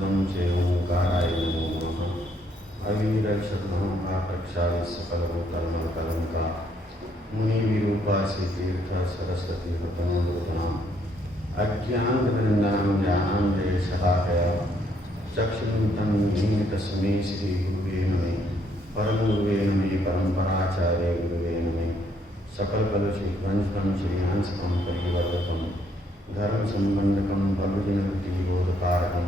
मूलम च ओंकाराय नमो नमः। अवीरक्षतमः आकक्षाय सकलभूतलमलकलंका मुनि विरूपा तीर्थ सरस्वती व्रतमोदनाम अज्ञानवृंदनं ज्ञानांजय शलाकया चक्षुरुन्मिलितं तस्मै श्री गुरुवे नमः। परम गुरुवे नमः। परंपराचार्य गुरुवे नमः। सकल कलुषितं श्रीयांशकं परिवर्तकं धर्म संबंधकं भवजनवृत्तिबोधकारकं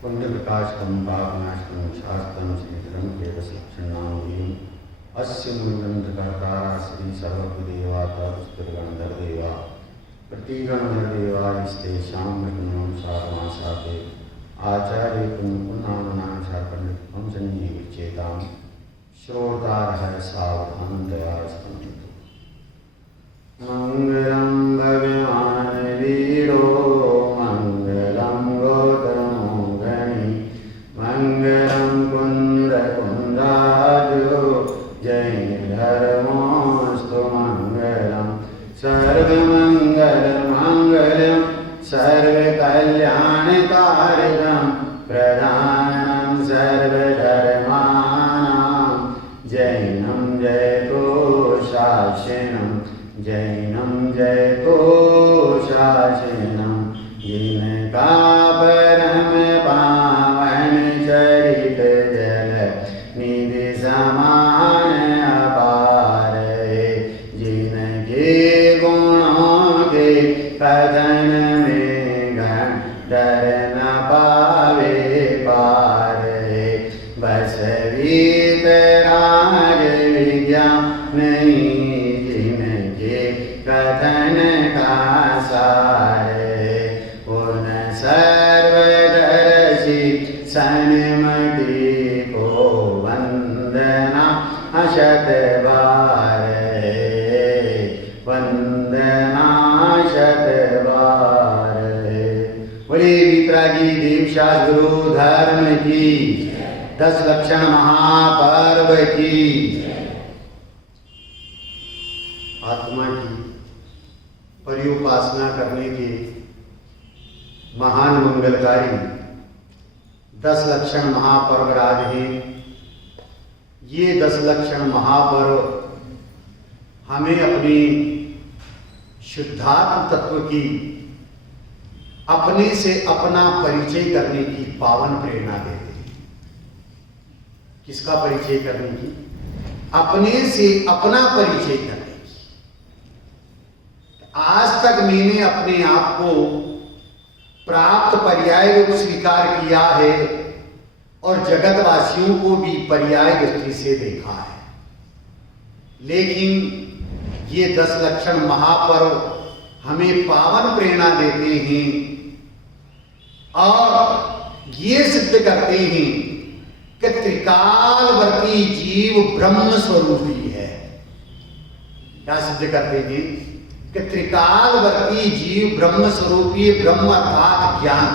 पुण्यप्रकाशकं पापनाशकं शास्त्रं श्रीधरं केवलक्षणाङ्गीम् अस्य मूलग्रंथकर्तारा श्री सर्वदेवाता पुष्करगणधरदेवा प्रतिगणधरदेवास्तेषां विष्णुसारमासाते आचार्य पुण्यपुण्णामनाशापण्डितं सन्निविचेतां श्रोतारः सावधानतया स्पन्दतु। मंगलं भगवान् वीरो मंगलं गौतमो गणि मंगलं कुन्दकुन्दाजो जयधर्मोऽस्तु मंगलं सर्वमङ्गलमाङ्गल्यं सर्वकल्याणकारकं प्रधानं सर्वधर्माणां जैनं जयतोषाशिनं जैनं जयतोषाशिनं जिनका परम पावन चरित जल निधि समान अपार है। जिनके गुणों के कथन में डर न पावे पार है। बस वीतराग विज्ञान नहीं जिनके कथन का सार है। उन सर्वदर्शी सन्मति को वंदना शत बार है। वंदना शत बार है। बोले वितरागी देवशास गुरु धर्म की 10 लक्षण महापर्व की। आत्मा की परिउपासना करने के महान मंगलकारी 10 लक्षण महापर्व राज हैं। ये 10 लक्षण महापर्व हमें अपनी शुद्धात्म तत्व की अपने से अपना परिचय करने की पावन प्रेरणा देते हैं। किसका परिचय करने की? अपने से अपना परिचय करने की। आज तक मैंने अपने आप को प्राप्त पर्याय रूप स्वीकार किया है और जगतवासियों को भी पर्याय दृष्टि से देखा है। लेकिन ये 10 लक्षण महापर्व हमें पावन प्रेरणा देते हैं और ये सिद्ध करते हैं कि त्रिकालवर्ती जीव ब्रह्म स्वरूपी है। क्या सिद्ध करते हैं? कि त्रिकालवर्ती जीव ब्रह्म स्वरूपी ब्रह्म अर्थात ज्ञान।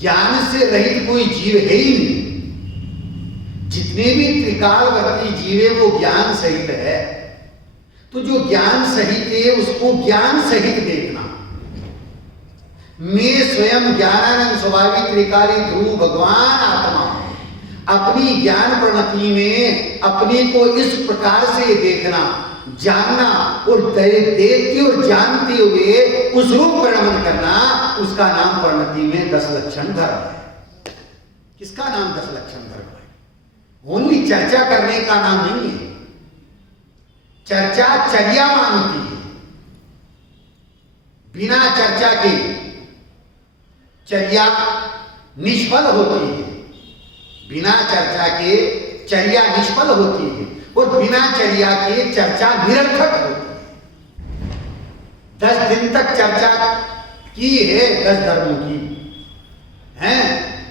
ज्ञान से रहित कोई जीव है ही नहीं। जितने भी त्रिकालवर्ती जीव है वो ज्ञान सहित है। तो जो ज्ञान सहित है उसको ज्ञान सहित देखना। मैं स्वयं ज्ञानानंद स्वभावी त्रिकाली ध्रुव भगवान आत्मा अपनी ज्ञान प्रणति में अपने को इस प्रकार से देखना, जानना और देखते और जानते हुए उस रूप परिणमन करना, उसका नाम प्रणति में 10 लक्षण धर्म है। किसका नाम 10 लक्षण धर्म है? ओनली चर्चा करने का नाम नहीं है। चर्चा चर्या मानती है। बिना चर्चा के चर्या निष्फल होती है। बिना चर्चा के चर्या निष्फल होती है और बिना चर्या के चर्चा निरर्थक होती है। 10 दिन तक चर्चा की है 10 धर्मों की हैं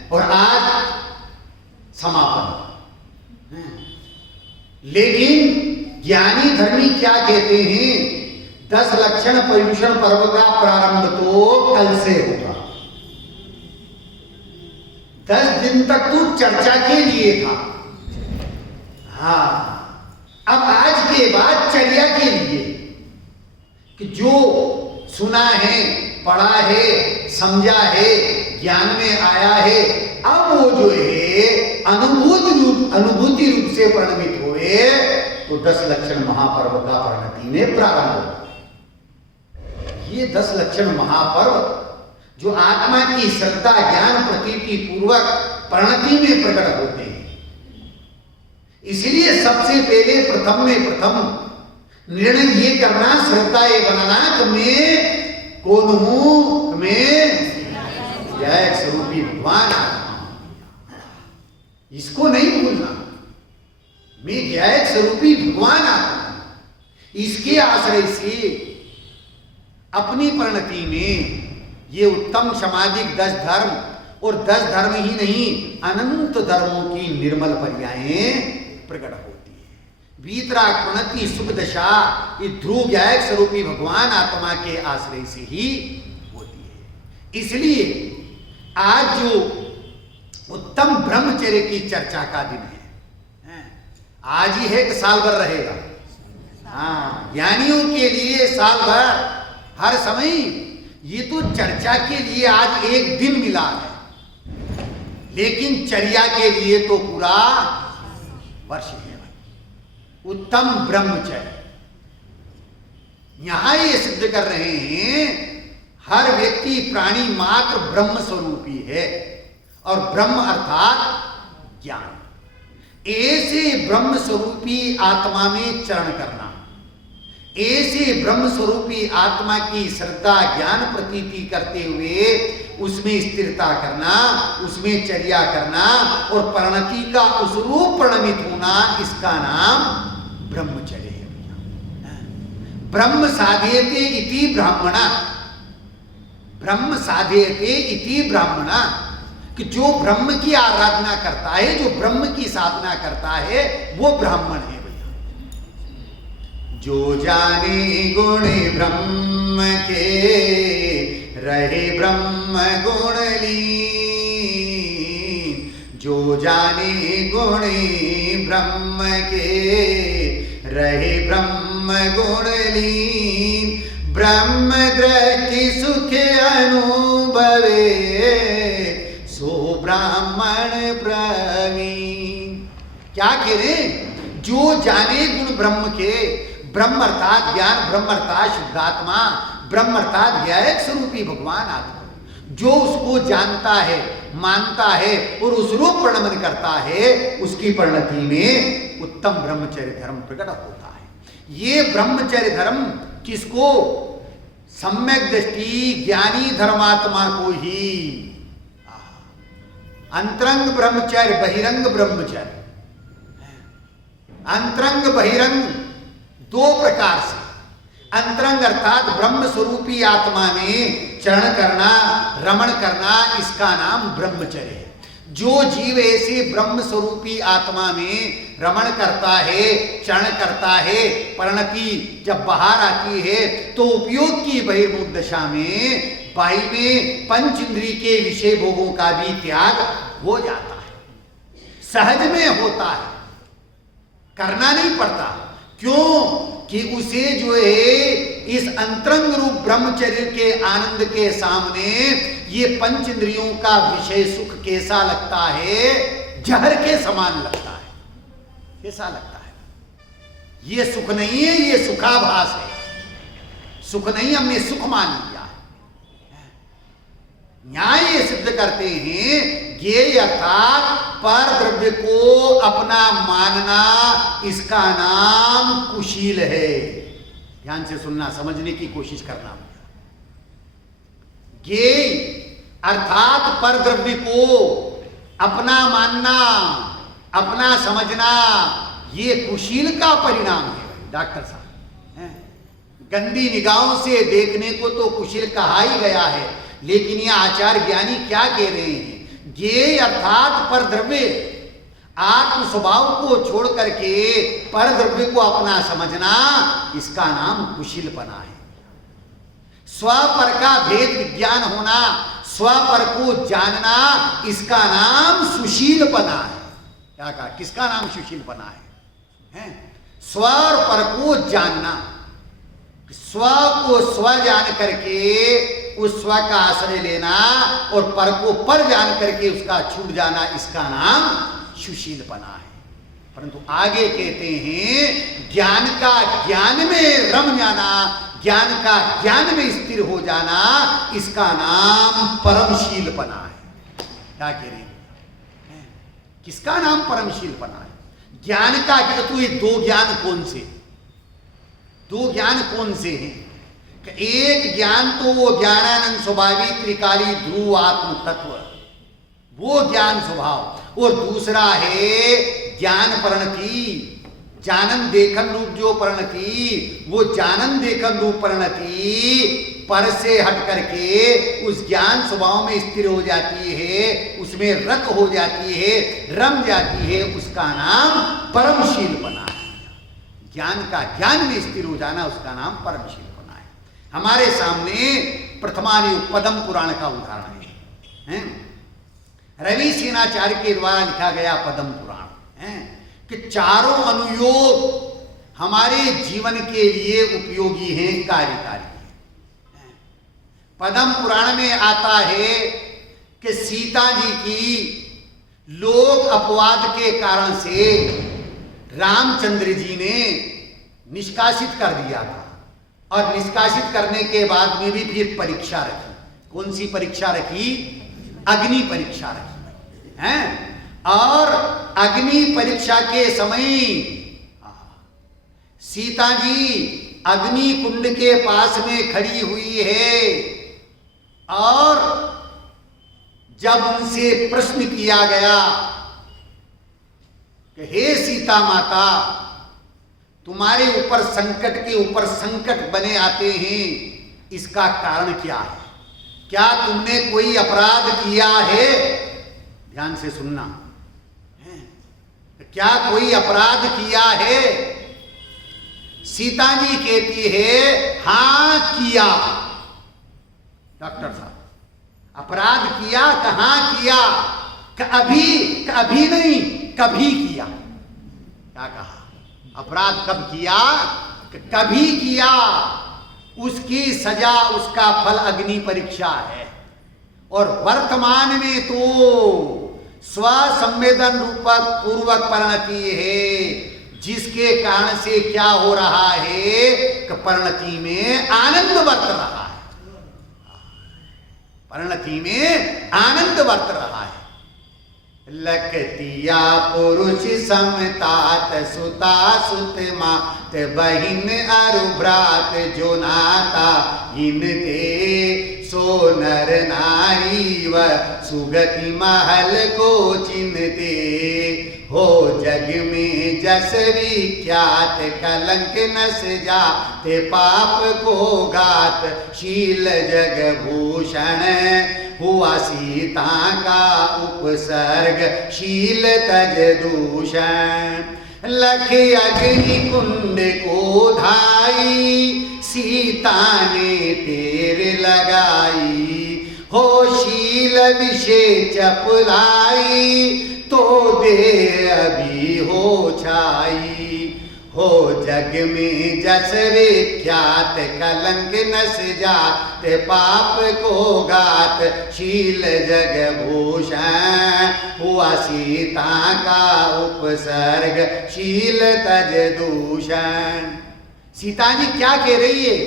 और आज समापन है। लेकिन ज्ञानी धर्मी क्या कहते हैं? 10 लक्षण पर्युषण पर्व का प्रारंभ तो कल से होगा। 10 दिन तक तो चर्चा के लिए था। हाँ, अब आज के बाद चर्या के लिए कि जो सुना है, पढ़ा है, समझा है, ज्ञान में आया है, अब वो जो है अनुभूति रूप से परिणमित हुए, तो 10 लक्षण महापर्व का परिणति में प्रारंभ होगा। ये 10 लक्षण महापर्व जो आत्मा की श्रद्धा ज्ञान प्रतीति पूर्वक परिणति में प्रकट होते हैं, इसलिए सबसे पहले प्रथम में प्रथम निर्णय ये करना, श्रद्धा ये बनाना कि मैं कौन हूं, मैं एक स्वरूपी भगवान आत्मा, इसको नहीं भूलना, मैं एक स्वरूपी भगवान आत्मा। इसके आश्रय से अपनी परिणति में ये उत्तम सामाजिक 10 धर्म, और 10 धर्म ही नहीं अनंत धर्मों की निर्मल पर्यायें प्रकट होती है। वीतराग प्रणति सुख दशा ये ध्रुव एक स्वरूपी भगवान आत्मा के आश्रय से ही होती है। इसलिए आज जो उत्तम ब्रह्मचर्य की चर्चा का दिन है, आज ही है कि साल भर रहेगा? हाँ, ज्ञानियों के लिए साल भर, हर समय, ये तो चर्चा के लिए आज एक दिन मिला है, लेकिन चर्या के लिए तो पूरा वर्ष है। उत्तम ब्रह्मचर्य यहां ये सिद्ध कर रहे हैं, हर व्यक्ति प्राणी मात्र ब्रह्म स्वरूपी है, और ब्रह्म अर्थात ज्ञान। ऐसे ब्रह्म स्वरूपी आत्मा में चरण करना, ऐसे ब्रह्म स्वरूपी आत्मा की श्रद्धा ज्ञान प्रतीति करते हुए उसमें स्थिरता करना, उसमें चर्या करना, और परिणति का उस रूप परिणमित होना, इसका नाम ब्रह्मचर्य है। ब्रह्म साधयते इति ब्राह्मणा, ब्रह्म साधयते इति ब्राह्मणा, कि जो ब्रह्म की आराधना करता है, जो ब्रह्म की साधना करता है, वो ब्राह्मण है। जो जाने गुण ब्रह्म के रहे ब्रह्म गुण लीन, जो जाने गुण ब्रह्म के रहे ब्रह्म गुण लीन, ब्रह्म दृष्टि सुख अनुभवे सो ब्राह्मण प्रवीण। क्या कह रहे? जो जाने गुण ब्रह्म के, ब्रह्म अर्थात ज्ञान, ब्रह्म अर्थात शुद्धात्मा, ब्रह्म अर्थात एक स्वरूपी भगवान आत्मा, जो उसको जानता है, मानता है और उस रूप प्रणमन करता है, उसकी परिणति में उत्तम ब्रह्मचर्य धर्म प्रकट होता है। ये ब्रह्मचर्य धर्म किसको? सम्यक दृष्टि ज्ञानी धर्मात्मा को ही। अंतरंग ब्रह्मचर्य, बहिरंग ब्रह्मचर्य, अंतरंग बहिरंग दो प्रकार से। अंतरंग अर्थात ब्रह्म स्वरूपी आत्मा में चरण करना, रमण करना, इसका नाम ब्रह्मचर्य है। जो जीव ऐसे ब्रह्म स्वरूपी आत्मा में रमण करता है, चरण करता है, परिणति जब बाहर आती है तो उपयोग की बहिर्मुख दशा में बाह्य में पंच इंद्रिय के विषय भोगों का भी त्याग हो जाता है, सहज में होता है, करना नहीं पड़ता। क्यों? कि उसे जो है इस अंतरंग रूप ब्रह्मचर्य के आनंद के सामने ये पंच इंद्रियों का विषय सुख कैसा लगता है? जहर के समान लगता है। कैसा लगता है? ये सुख नहीं है, ये सुखाभास है। सुख नहीं, हमने सुख मान लिया। न्याय सिद्ध करते हैं, ज्ञेय अर्थात पर द्रव्य को अपना मानना, इसका नाम कुशील है। ध्यान से सुनना, समझने की कोशिश करना। ज्ञेय अर्थात पर द्रव्य को अपना मानना, अपना समझना, ये कुशील का परिणाम है। डॉक्टर साहब, गंदी निगाहों से देखने को तो कुशील कहा ही गया है, लेकिन ये आचार्य ज्ञानी क्या कह रहे हैं? ज्ञेय अर्थात पर द्रव्य, आत्म स्वभाव को छोड़ करके पर द्रव्य को अपना समझना, इसका नाम कुशीलपना है। स्व पर का भेद विज्ञान होना, स्व पर को जानना, इसका नाम सुशीलपना है। क्या कहा? किसका नाम सुशीलपना है? स्व और पर को जानना, स्व को स्व जान करके उस स्व का आश्रय लेना और पर को पर जान करके उसका छूट जाना, इसका नाम सुशीलपना है। परंतु आगे कहते हैं ज्ञान का ज्ञान में रम जाना, ज्ञान का ज्ञान में स्थिर हो जाना, इसका नाम परमशीलपना है। क्या कह रहे हैं? किसका नाम परमशीलपना है? ज्ञान का। तो ये दो ज्ञान कौन से? दो ज्ञान कौन से हैं? एक ज्ञान तो वो ज्ञानानंद स्वभावी त्रिकाली ध्रुव आत्म तत्व, वो ज्ञान स्वभाव, और दूसरा है ज्ञान परिणति, जानन देखन रूप जो परिणति, वो जानन देखन रूप परिणति पर से हट करके उस ज्ञान स्वभाव में स्थिर हो जाती है, उसमें रत हो जाती है, रम जाती है, उसका नाम परमशीलपना है। ज्ञान का ज्ञान में स्थिर हो जाना, उसका नाम परमशीलपना है। हमारे सामने प्रथमानुयोग पद्म पुराण का उदाहरण है। रवि सेनाचार्य के द्वारा लिखा गया पद्म पुराण है कि चारों अनुयोग हमारे जीवन के लिए उपयोगी हैं, कार्यकारी हैं। पद्म पुराण में आता है कि सीता जी की लोक अपवाद के कारण से रामचंद्र जी ने निष्कासित कर दिया था, और निष्कासित करने के बाद में भी फिर परीक्षा रखी। कौन सी परीक्षा रखी? अग्नि परीक्षा रखी हैं। और अग्नि परीक्षा के समय सीता जी अग्नि कुंड के पास में खड़ी हुई है, और जब उनसे प्रश्न किया गया कि हे सीता माता, तुम्हारे ऊपर संकट के ऊपर संकट बने आते हैं, इसका कारण क्या है? क्या तुमने कोई अपराध किया है? ध्यान से सुनना, क्या कोई अपराध किया है? सीता जी कहती है हां किया। डॉक्टर साहब, अपराध किया? कहां किया? कभी नहीं, कभी किया। क्या कहा? अपराध कब किया? कभी किया। उसकी सजा, उसका फल अग्नि परीक्षा है। और वर्तमान में तो स्वसंवेदन रूपक पूर्वक परिणति है, जिसके कारण से क्या हो रहा है कि परिणति में आनंद बरत रहा है। परिणति में आनंद बरत रहा है। लखतिया पुरुष समतात सुता सुत मात बहिन अरु भ्रात जो नाता इनते सो नर नारी व सुगति महल को चिन्हते हो जग में जस विख्यात कलंक नस जाते पाप को गात शील जग भूषण हुआ सीता का उपसर्ग शील तज दूषण लख अग्नि कुंड को धाई सीता ने टेर लगाई हो शील विषय चपलाई तो दे अभी हो छाई हो जग में जस विख्यात कलंक नस जात पाप को गात शील जग भूषण हुआ सीता का उपसर्ग शील तज दूषण। सीता जी क्या कह रही है?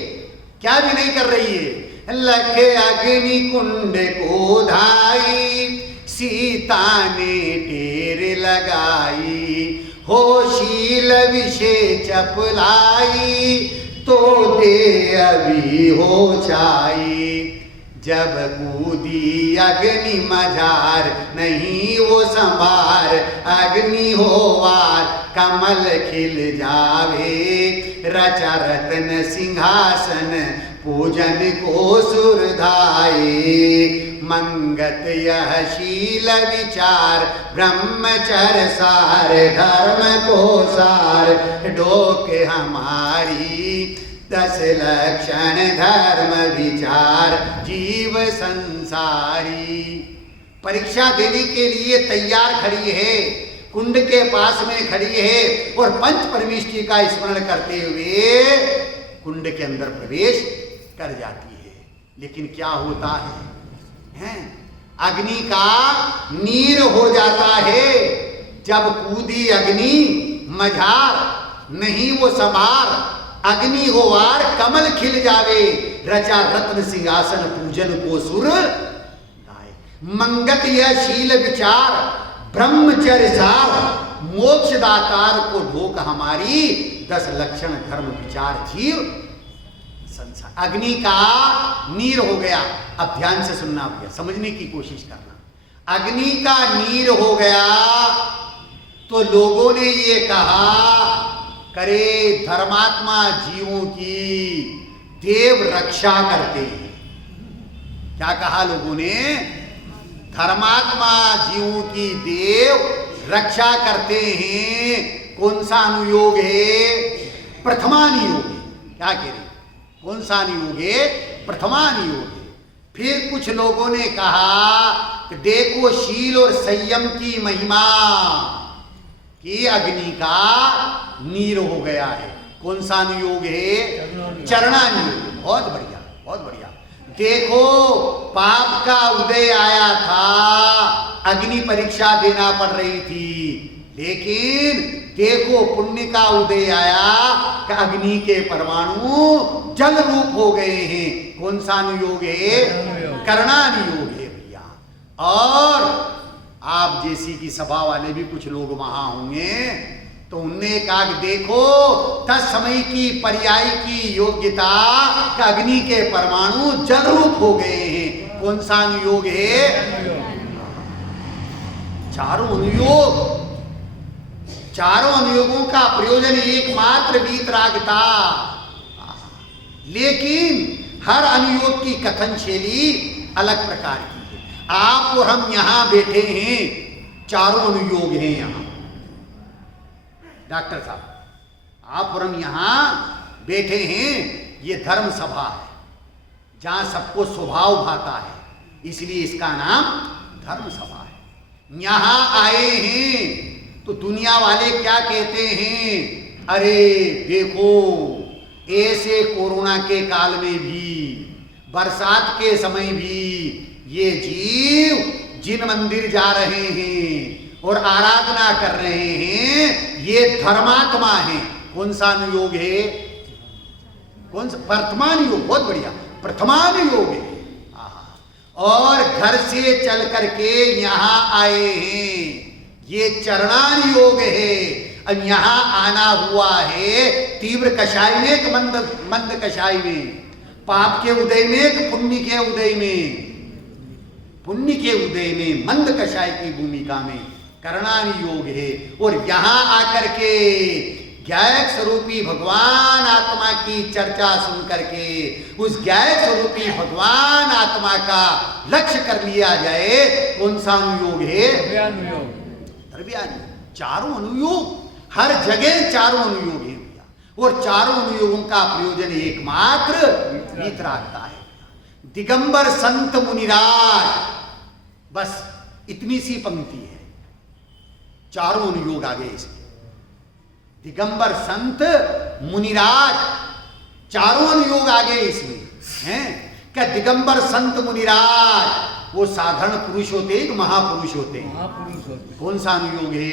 क्या भी नहीं कर रही है। लख अग्नि कुंड को धाई सीता ने टेर लगाई हो शील विषय चपलाई तो दे अभी हो छाई जब कूदी अग्नि मझार नहीं वो संभार अग्नि हो वार कमल खिल जावे रचा रतन सिंहासन पूजन को सुरधाए मंगत यह शील विचार ब्रह्मचर्य सार धर्म को सार डोक हमारी 10 लक्षण धर्म विचार जीव संसारी। परीक्षा देने के लिए तैयार खड़ी है, कुंड के पास में खड़ी है और पंच परमेष्टि का स्मरण करते हुए कुंड के अंदर प्रवेश कर जाती है। लेकिन क्या होता है? अग्नि का नीर हो जाता है। जब कूदी अग्नि मझार, नहीं वो समार, अग्नि हो वार कमल खिल जावे, रचा रत्न सिंहासन पूजन को सुर गाए। मंगत यह शील विचार, ब्रह्मचर्य सार, मोक्ष दातार को ढोक हमारी, 10 लक्षण धर्म विचार जीव संसार। अग्नि का नीर हो गया। अब ध्यान से सुनना भैया, समझने की कोशिश करना। अग्नि का नीर हो गया तो लोगों ने ये कहा, करे धर्मात्मा जीवों की देव रक्षा करते हैं। क्या कहा लोगों ने? धर्मात्मा जीवों की देव रक्षा करते हैं। कौन सा अनुयोग है? प्रथमानुयोग है। क्या कह रहे? कौन सा अनुयोग है? प्रथमानुयोग है। फिर कुछ लोगों ने कहा कि देखो शील और संयम की महिमा, कि अग्नि का नीर हो गया है। कौन सा अनुयोग है? चरणानुयोग। बहुत बढ़िया, बहुत बढ़िया। देखो पाप का उदय आया था, अग्नि परीक्षा देना पड़ रही थी, लेकिन देखो पुण्य का उदय आया कि अग्नि के परमाणु जल रूप हो गए हैं। कौन सा अनुयोग है? करणानुयोग है भैया। और आप जैसी की सभा वाले भी कुछ लोग वहां होंगे, तो उनने कहा कि देखो तत्समय की पर्याय की योग्यता का अग्नि के परमाणु जल रूप हो गए हैं। कौन सा अनुयोग है? चारों अनुयोग। चारों अनुयोगों का प्रयोजन एकमात्र वीतरागता, लेकिन हर अनुयोग की कथन शैली अलग प्रकार की है। आप और हम यहां बैठे हैं, चारों अनुयोग हैं यहां। डॉक्टर साहब, आप और हम यहां बैठे हैं, ये धर्म सभा है जहां सबको स्वभाव भाता है, इसलिए इसका नाम धर्म सभा है। यहां आए हैं तो दुनिया वाले क्या कहते हैं? अरे देखो ऐसे कोरोना के काल में भी, बरसात के समय भी ये जीव जिन मंदिर जा रहे हैं और आराधना कर रहे हैं, ये धर्मात्मा है। कौन सा अनुयोग है? कौन सा? प्रथमानुयोग। बहुत बढ़िया, प्रथमानुयोग है। और घर से चल करके यहां आए हैं, ये चरणानुयोग है। अब यहां आना हुआ है तीव्र कषाय में, एक मंद कषाय में, पाप के उदय में, एक पुण्य के उदय में, पुण्य के उदय में, मंद कषाय की भूमिका में करणानुयोग है। और यहां आकर के ज्ञायक स्वरूपी भगवान आत्मा की चर्चा सुन करके उस ज्ञायक स्वरूपी भगवान आत्मा का लक्ष्य कर लिया जाए। कौन सा अनुयोग है? द्रव्यानुयोग। चारों अनुयोग, हर जगह चारों अनुयोग है, और चारों अनुयोगों का प्रयोजन एकमात्र वीतरागता है। दिगंबर संत मुनिराज, बस इतनी सी पंक्ति है, चारों अनुयोग आ गए इसमें। दिगंबर संत मुनिराज, चारों अनुयोग आ गए इसमें हैं। क्या दिगंबर संत मुनिराज वो साधारण पुरुष होते हैं कि महापुरुष होते हैं? कौन सा अनुयोग है?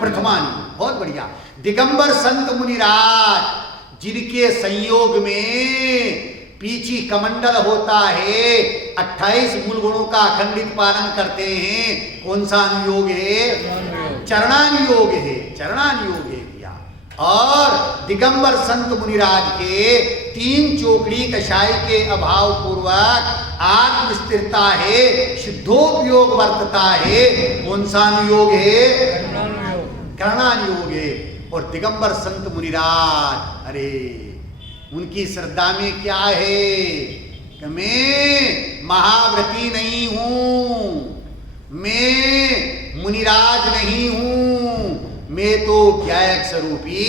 प्रथमानुयोग। बहुत बढ़िया। दिगंबर संत मुनिराज जिनके संयोग में पीछी कमंडल होता है, 28 मूल गुणों का अखंडित पालन करते हैं। कौन सा अनुयोग है? चरणानुयोग है। चरणानुयोग है भैया। और दिगंबर संत मुनिराज के 3 चोकड़ी कषाय के अभाव पूर्वक आत्म स्थिरता है, शुद्धोपयोग वर्तता है। कौन सा अनुयोग है? करणानुयोग है। और दिगंबर संत मुनिराज, अरे उनकी श्रद्धा में क्या है कि मैं महाव्रती नहीं हूं, मैं मुनिराज नहीं हूं, मैं तो ज्ञायक स्वरूपी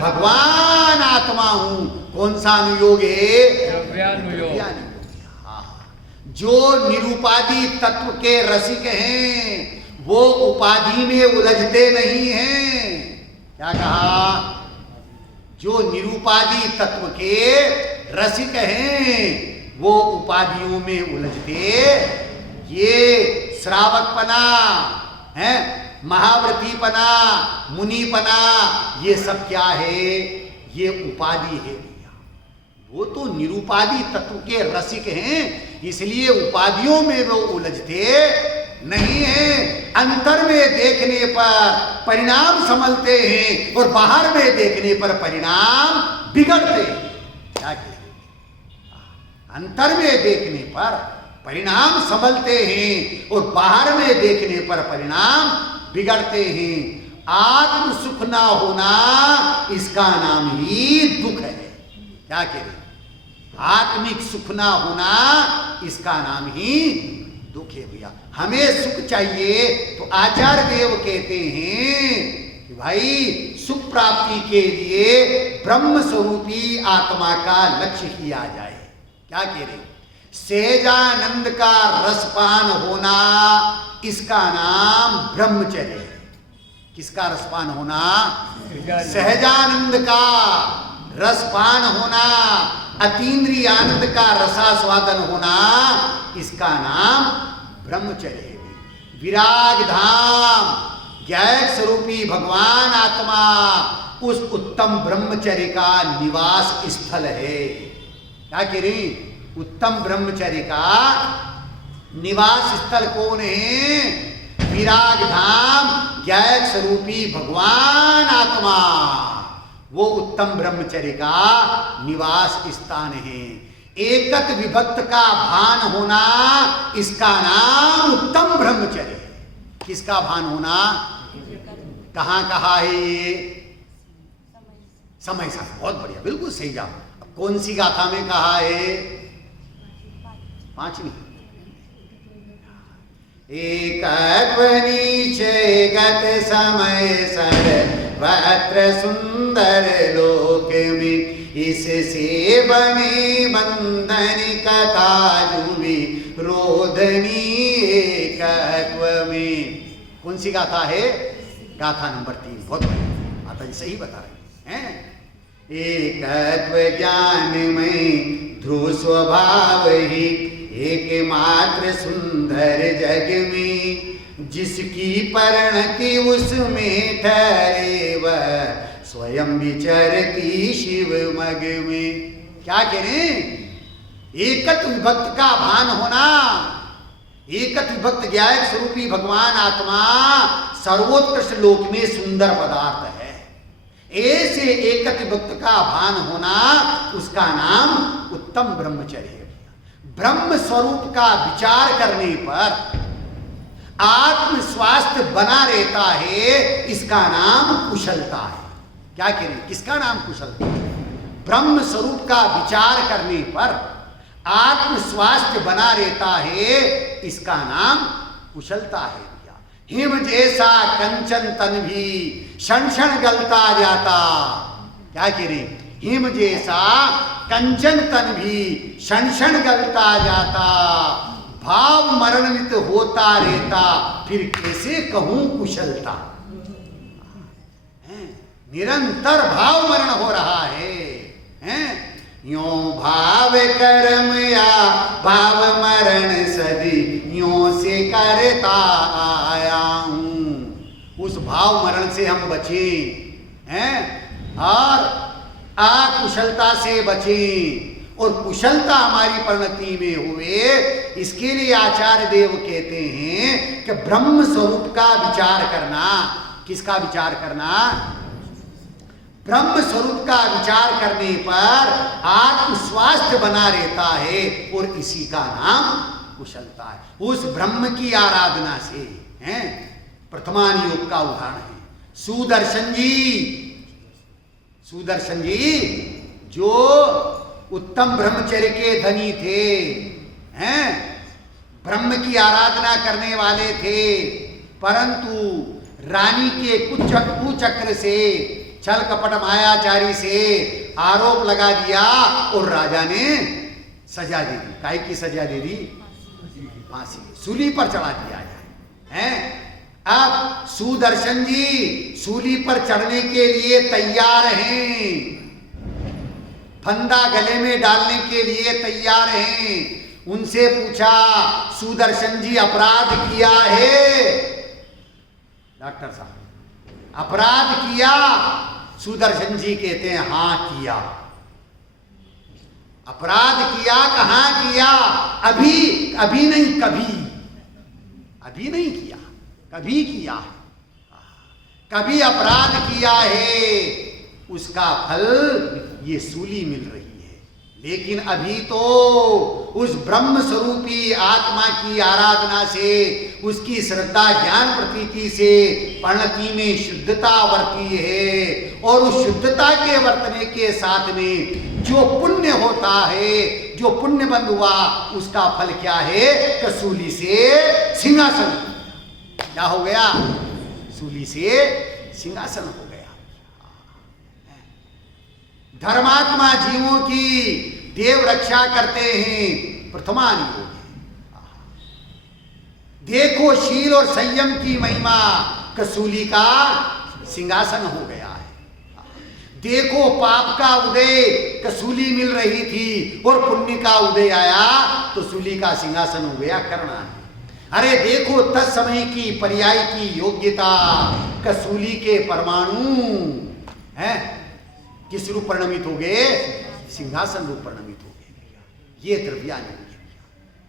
भगवान आत्मा हूं। कौन सा अनुयोग है? द्रव्यानुयोग। जो निरूपादि तत्व के रसिक हैं, वो उपाधि में उलझते नहीं हैं। क्या कहा? जो निरूपादि तत्व के रसिक हैं, वो उपाधियों में उलझते, ये श्रावकपना है, महाव्रतीपना, मुनिपना, ये सब क्या है? ये उपाधि है भैया। वो तो निरुपाधि तत्व के रसिक हैं, इसलिए उपाधियों में वो उलझते नहीं है। अंतर में देखने पर परिणाम संभलते हैं और बाहर में देखने पर परिणाम बिगड़ते हैं। क्या कहते? अंतर में देखने पर परिणाम संभलते हैं और बाहर में देखने पर परिणाम बिगड़ते हैं। आत्म सुख ना होना, इसका नाम ही दुख है। क्या कह रहे? आत्मिक सुख ना होना, इसका नाम ही दुख है भैया। हमें सुख चाहिए तो आचार्य देव कहते हैं कि भाई सुख प्राप्ति के लिए ब्रह्म स्वरूपी आत्मा का लक्ष्य किया जाए। क्या कह रहे? सहजानंद का रसपान होना, इसका नाम ब्रह्मचर्य है। किसका रसपान होना? सहजानंद का रसपान होना, अतीन्द्रिय आनंद का रसास्वादन होना, इसका नाम ब्रह्मचर्य है। विराग धाम, ज्ञायक स्वरूपी भगवान आत्मा, उस उत्तम ब्रह्मचर्य का निवास स्थल है। क्या कह रही? उत्तम ब्रह्मचर्य का निवास स्थल कौन है? विराग धाम, ज्ञायक स्वरूपी भगवान आत्मा, वो उत्तम ब्रह्मचर्य का निवास स्थान है। एकत विभक्त का भान होना, इसका नाम उत्तम ब्रह्मचर्य है। किसका भान होना? कहां कहा है ये? समय सा। बहुत बढ़िया, बिल्कुल सही जवाब। अब कौन सी गाथा में कहा है? 5वीं। एकत्व निश्चय गत समय सर्वत्र सुंदर लोक में, इससे बने बंधन कथा जुबी रोधनी एकत्व में। कौन सी गाथा है? गाथा नंबर 3। बहुत बढ़िया, माता जी सही बता रहे हैं। एकत्व ज्ञान में ध्रुव स्वभाव ही एकमात्र सुंदर जग में, जिसकी परिणति उसमें ठहरे वह स्वयं विचरती शिव मग में। क्या कह रहे? एकत्व विभक्त का भान होना, एकत्व विभक्त ज्ञायक स्वरूपी भगवान आत्मा सर्वोत्कृष्ट लोक में सुंदर पदार्थ है। ऐसे एकत्व विभक्त का भान होना, उसका नाम उत्तम ब्रह्मचर्य है। ब्रह्म स्वरूप का विचार करने पर आत्म स्वास्थ्य बना रहता है, इसका नाम कुशलता है। क्या कह रहे? किसका नाम कुशलता है? ब्रह्म स्वरूप का विचार करने पर आत्म स्वास्थ्य बना रहता है, इसका नाम कुशलता है। हिम जैसा कंचन तन भी क्षण क्षण गलता जाता। क्या कह रहे? हिम जैसा कंचन तन भी क्षण क्षण गलता जाता, भाव मरणित होता रहता, फिर कैसे कहूं कुशलता। निरंतर भाव मरण हो रहा है, यो भाव कर्म या भाव मरण सदी यो से करता आया हूं। उस भाव मरण से हम बचे हैं और अकुशलता से बचे, और कुशलता हमारी परिणति में हुए। इसके लिए आचार्य देव कहते हैं कि ब्रह्म स्वरूप का विचार करना। किसका विचार करना? ब्रह्म स्वरूप का विचार करने पर आत्म स्वास्थ्य बना रहता है, और इसी का नाम कुशलता है। उस ब्रह्म की आराधना से हैं प्रथमान योग का उदाहरण है सुदर्शन जी। सुदर्शन जी जो उत्तम ब्रह्मचर्य के धनी थे, हैं ब्रह्म की आराधना करने वाले थे, परंतु रानी के कुचक्र से, छल कपट मायाचारी से आरोप लगा दिया और राजा ने सजा दे दी। काहे की सजा दे दी? फांसी, सूली पर चढ़ा दिया जाए। हैं अब सुदर्शन जी सूली पर चढ़ने के लिए तैयार हैं। फंदा गले में डालने के लिए तैयार हैं। उनसे पूछा, सुदर्शन जी अपराध किया है? डॉक्टर साहब अपराध किया? सुदर्शन जी कहते हैं हाँ किया। अपराध किया? कहां किया? अभी नहीं, अभी नहीं किया, कभी किया, कभी अपराध किया है, उसका फल ये सूली मिल रही है। लेकिन अभी तो उस ब्रह्म स्वरूपी आत्मा की आराधना से, उसकी श्रद्धा ज्ञान प्रतीति से परिणति में शुद्धता वर्ती है, और उस शुद्धता के वर्तने के साथ में जो पुण्य होता है, जो पुण्य बंद हुआ, उसका फल क्या है? कसूली से सिंहासन। क्या हो गया? सूली से सिंहासन हो गया। धर्मात्मा जीवों की देव रक्षा करते हैं, प्रथमान योग। देखो शील और संयम की महिमा, कसूली का सिंहासन हो गया है। देखो पाप का उदय, कसूली मिल रही थी, और पुण्य का उदय आया तो सूली का सिंहासन हो गया करना। अरे देखो तत्समय की पर्याय की योग्यता, कसूली के परमाणु हैं किस रूप परिणमित हो गए? सिंहासन रूप परिणमित हो गए। ये द्रव्यानुयोग।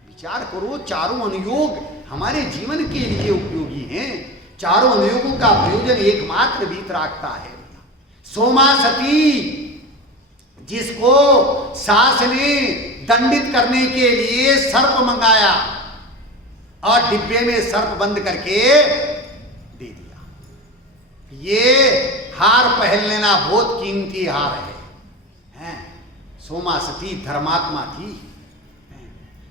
विचार करो, चारों अनुयोग हमारे जीवन के लिए उपयोगी हैं। चारों अनुयोगों का प्रयोजन एकमात्र वीतरागता है। सोमा सती, जिसको सास ने दंडित करने के लिए सर्प मंगाया और डिब्बे में सर्प बंद करके दे दिया। ये हार पहन लेना बहुत कीमती हार है। सोमा सती धर्मात्मा थी,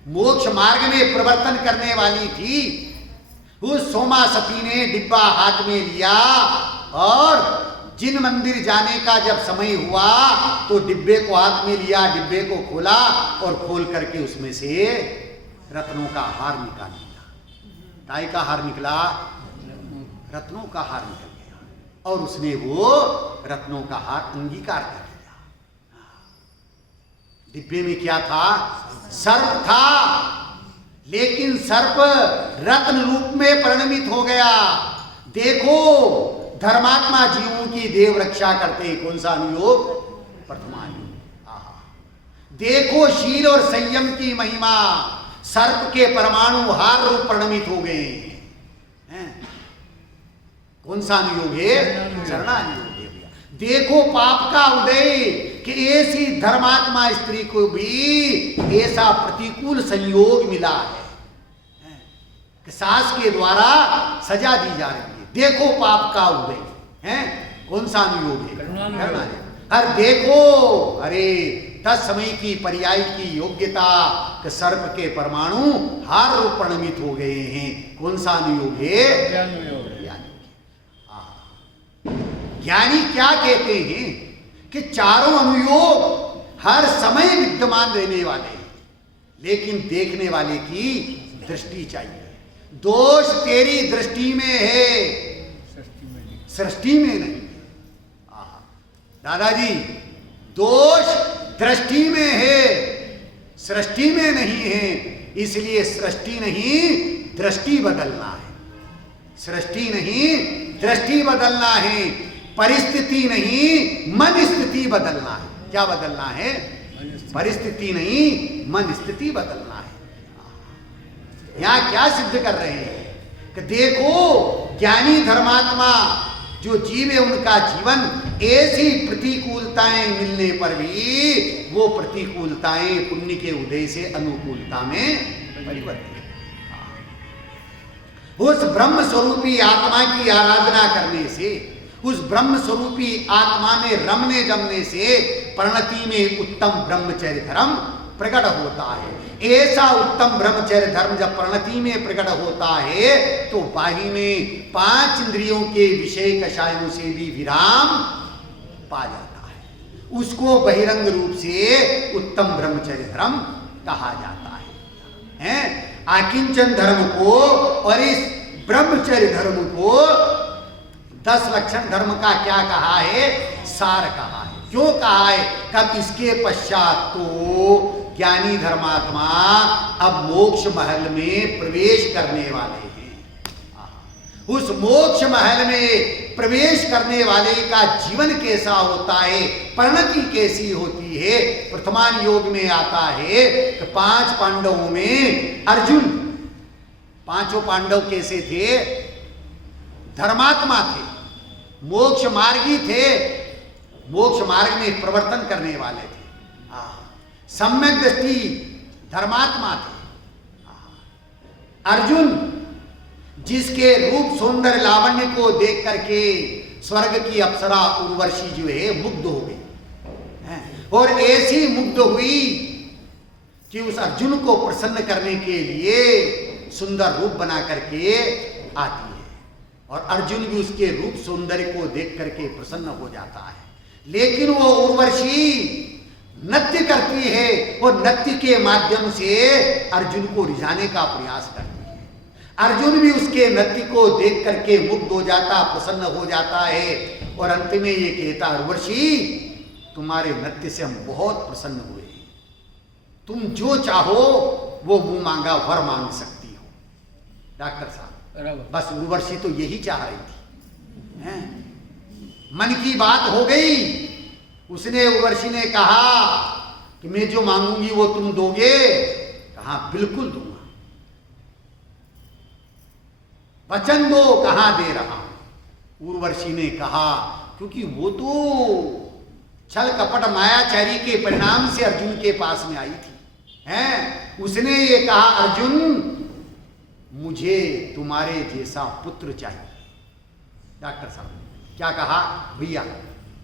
मोक्ष मार्ग में प्रवर्तन करने वाली थी। उस सोमा सती ने डिब्बा हाथ में लिया और जिन मंदिर जाने का जब समय हुआ तो डिब्बे को हाथ में लिया, डिब्बे को खोला और खोल करके उसमें से रत्नों का हार निकाल लिया। काय का हार निकला? रत्नों का हार निकल गया, और उसने वो रत्नों का हार अंगीकार कर लिया। डिब्बे में क्या था? सर्प था, लेकिन सर्प रत्न रूप में परिणमित हो गया। देखो धर्मात्मा जीवों की देव रक्षा करते हैं। कौन सा अनुयोग? प्रथमानुयोग। देखो शील और संयम की महिमा, सर्प के परमाणु हार रूप परिणमित हो गए हैं। कौन सा अनुयोग है? चरणानुयोग है भैया। देखो पाप का उदय, कि ऐसी धर्मात्मा स्त्री को भी ऐसा प्रतिकूल संयोग मिला है कि सास के द्वारा सजा दी जा रही है। देखो पाप का उदय है। कौन सा अनुयोग है? करुणानुयोग। अरे देखो, अरे तत्समय की पर्याय की योग्यता कि सर्प के परमाणु हार रूप परिणमित हो गए हैं। कौन सा अनुयोग है? ज्ञानी क्या कहते हैं कि चारों अनुयोग हर समय विद्यमान रहने वाले हैं, लेकिन देखने वाले की दृष्टि चाहिए। दोष तेरी दृष्टि में है, सृष्टि में नहीं। दादाजी, दोष दृष्टि में है, सृष्टि में नहीं है। इसलिए सृष्टि नहीं, दृष्टि बदलना है। सृष्टि नहीं, दृष्टि बदलना है। परिस्थिति नहीं, मन स्थिति बदलना है। क्या बदलना है? परिस्थिति नहीं, मन स्थिति बदलना है। यहां क्या सिद्ध कर रहे हैं कि देखो ज्ञानी धर्मात्मा जो जीव है, उनका जीवन ऐसी प्रतिकूलताएं मिलने पर भी वो प्रतिकूलताएं पुण्य के उदय से अनुकूलता में परिवर्तित। उस ब्रह्म स्वरूपी आत्मा की आराधना करने से, उस ब्रह्म स्वरूपी आत्मा में रमने जमने से परिणति में उत्तम ब्रह्मचर्य धर्म प्रकट होता है। ऐसा उत्तम ब्रह्मचर्य धर्म जब परिणति में प्रकट होता है तो बाही में 5 इंद्रियों के विषय कषायों से भी विराम पा जाता है। उसको बहिरंग रूप से उत्तम ब्रह्मचर्य धर्म कहा जाता है। आकिंचन धर्म को और इस ब्रह्मचर्य धर्म को 10 लक्षण धर्म का क्या कहा है? सार कहा है। क्यों कहा है? कब इसके पश्चात तो ज्ञानी धर्मात्मा अब मोक्ष महल में प्रवेश करने वाले हैं। उस मोक्ष महल में प्रवेश करने वाले का जीवन कैसा होता है, परिणति कैसी होती है? वर्तमान योग में आता है कि 5 पांडवों में अर्जुन, 5 पांडव कैसे थे? धर्मात्मा थे, मोक्ष मार्गी थे, मोक्ष मार्ग में प्रवर्तन करने वाले थे, सम्यक दृष्टि धर्मात्मा थे। अर्जुन जिसके रूप सौंदर्य लावण्य को देख करके स्वर्ग की अप्सरा उर्वशी जो है मुग्ध हो गई, और ऐसी मुग्ध हुई कि उस अर्जुन को प्रसन्न करने के लिए सुंदर रूप बना करके आती है, और अर्जुन भी उसके रूप सौंदर्य को देख करके प्रसन्न हो जाता है। लेकिन वो उर्वशी नृत्य करती है और नृत्य के माध्यम से अर्जुन को रिझाने का प्रयास करती है। अर्जुन भी उसके नृत्य को देख करके मुग्ध हो जाता, प्रसन्न हो जाता है, और अंत में ये कहता, उर्वशी तुम्हारे नृत्य से हम बहुत प्रसन्न हुए, तुम जो चाहो वो मुंह मांगा वर मांग सकती हो। डॉक्टर साहब, बस उर्वशी तो यही चाह रही थी, हैं? मन की बात हो गई। उसने, उर्वशी ने कहा कि मैं जो मांगूंगी वो तुम दोगे? कहा बिल्कुल दूंगा। वचन दो। कहां दे रहा हूं? उर्वशी ने कहा, क्योंकि वो तो छल कपट मायाचारी के परिणाम से अर्जुन के पास में आई थी, हैं? उसने ये कहा, अर्जुन मुझे तुम्हारे जैसा पुत्र चाहिए। डॉक्टर साहब क्या कहा? भैया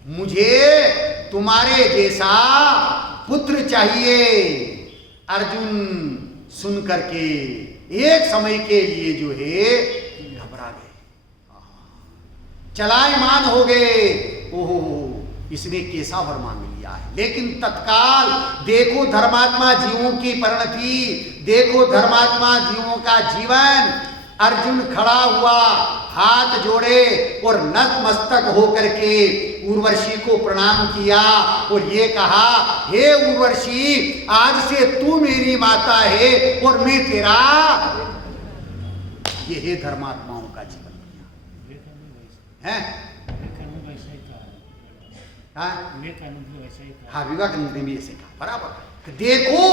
मुझे तुम्हारे जैसा पुत्र चाहिए। अर्जुन सुन करके एक समय के लिए जो है घबरा गए, चलायमान हो गए। ओहो, इसने कैसा वर मांग लिया है। लेकिन तत्काल देखो धर्मात्मा जीवों की परिणति, देखो धर्मात्मा जीवों का जीवन। अर्जुन खड़ा हुआ, हाथ जोड़े और नतमस्तक होकर के उर्वशी को प्रणाम किया और ये कहा, हे उर्वशी, आज से तू मेरी माता है और मैं तेरा। ये है धर्मात्माओं का जीवन है। हाँ, विवेकानंद ने भी ऐसे कहा, बराबर। देखो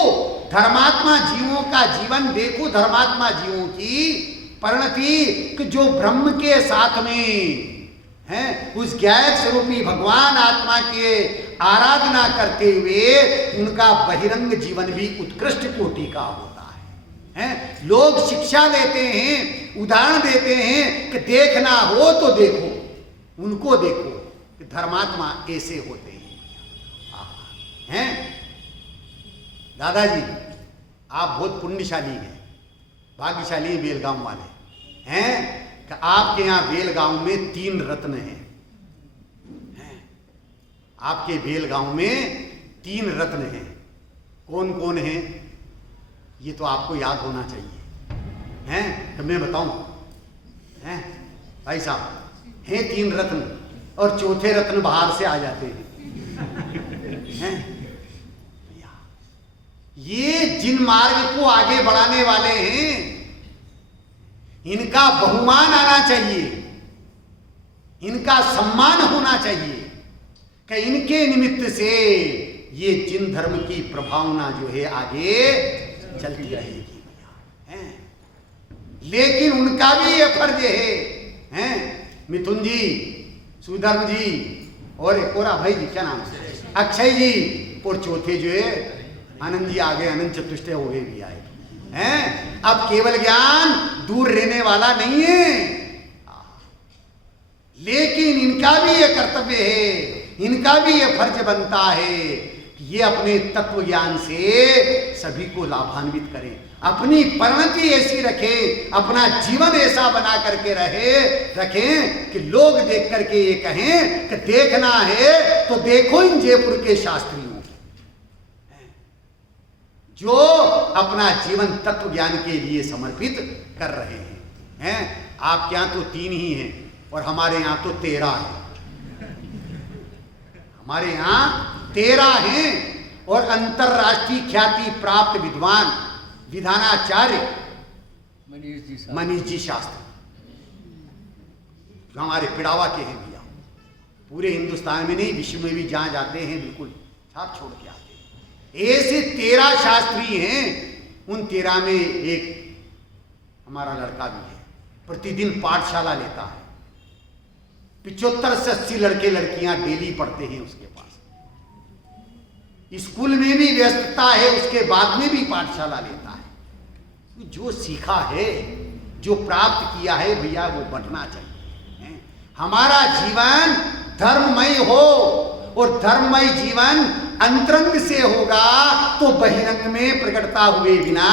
धर्मात्मा जीवों का जीवन, देखो धर्मात्मा जीवों की परिणति, कि जो ब्रह्म के साथ में हैं, उस ज्ञायक स्वरूपी भगवान आत्मा के आराधना करते हुए उनका बहिरंग जीवन भी उत्कृष्ट कोटि का होता है। लोग शिक्षा देते हैं, उदाहरण देते हैं कि देखना हो तो देखो, उनको देखो कि धर्मात्मा ऐसे होते हैं। दादाजी आप बहुत पुण्यशाली हैं, भाग्यशाली बेलगांव वाले हैं कि आपके यहाँ बेलगांव में 3 रत्न हैं। आपके बेलगांव में 3 रत्न हैं। कौन कौन हैं ये तो आपको याद होना चाहिए, हैं? तो मैं बताऊं, हैं भाई साहब, हैं 3 रत्न और चौथे रत्न बाहर से आ जाते हैं। ये जिन मार्ग को आगे बढ़ाने वाले हैं, इनका बहुमान आना चाहिए, इनका सम्मान होना चाहिए कि इनके निमित्त से ये जिन धर्म की प्रभावना जो है आगे चलती रहेगी, हैं? लेकिन उनका भी ये फर्ज है, हैं? मिथुन जी, सुधर्म जी और एक और भाई जी, क्या नाम है, अक्षय जी, और चौथे जो है आनंद जी आ गए, अनंत चतुष्टय हो गए भी आए हैं। अब केवल ज्ञान दूर रहने वाला नहीं है, लेकिन इनका भी ये कर्तव्य है, इनका भी ये फर्ज बनता है कि ये अपने तत्व ज्ञान से सभी को लाभान्वित करें, अपनी परिणति ऐसी रखें, अपना जीवन ऐसा बना करके रखें कि लोग देख करके ये कहें कि देखना है तो देखो इन जयपुर के शास्त्रियों जो अपना जीवन तत्व ज्ञान के लिए समर्पित कर रहे हैं। आपके यहाँ तो 3 ही हैं और हमारे यहाँ तो 13 है। हमारे यहाँ 13 हैं और अंतरराष्ट्रीय ख्याति प्राप्त विद्वान विधानाचार्य मनीष जी शास्त्री जो हमारे पिड़ावा के हैं भैया, पूरे हिंदुस्तान में नहीं विश्व में भी जहां जाते हैं बिल्कुल छाप छोड़ के आते हैं। ऐसे 13 शास्त्री हैं, उन 13 में एक हमारा लड़का भी है, प्रतिदिन पाठशाला लेता है। 75 से 80 लड़के लड़कियां डेली पढ़ते हैं उसके पास। स्कूल में भी व्यस्तता है, उसके बाद में भी पाठशाला लेता है। जो सीखा है, जो प्राप्त किया है भैया, वो बढ़ना चाहिए। हमारा जीवन धर्ममय हो, और धर्ममय जीवन अंतरंग से होगा तो बहिरंग में प्रकटता हुए बिना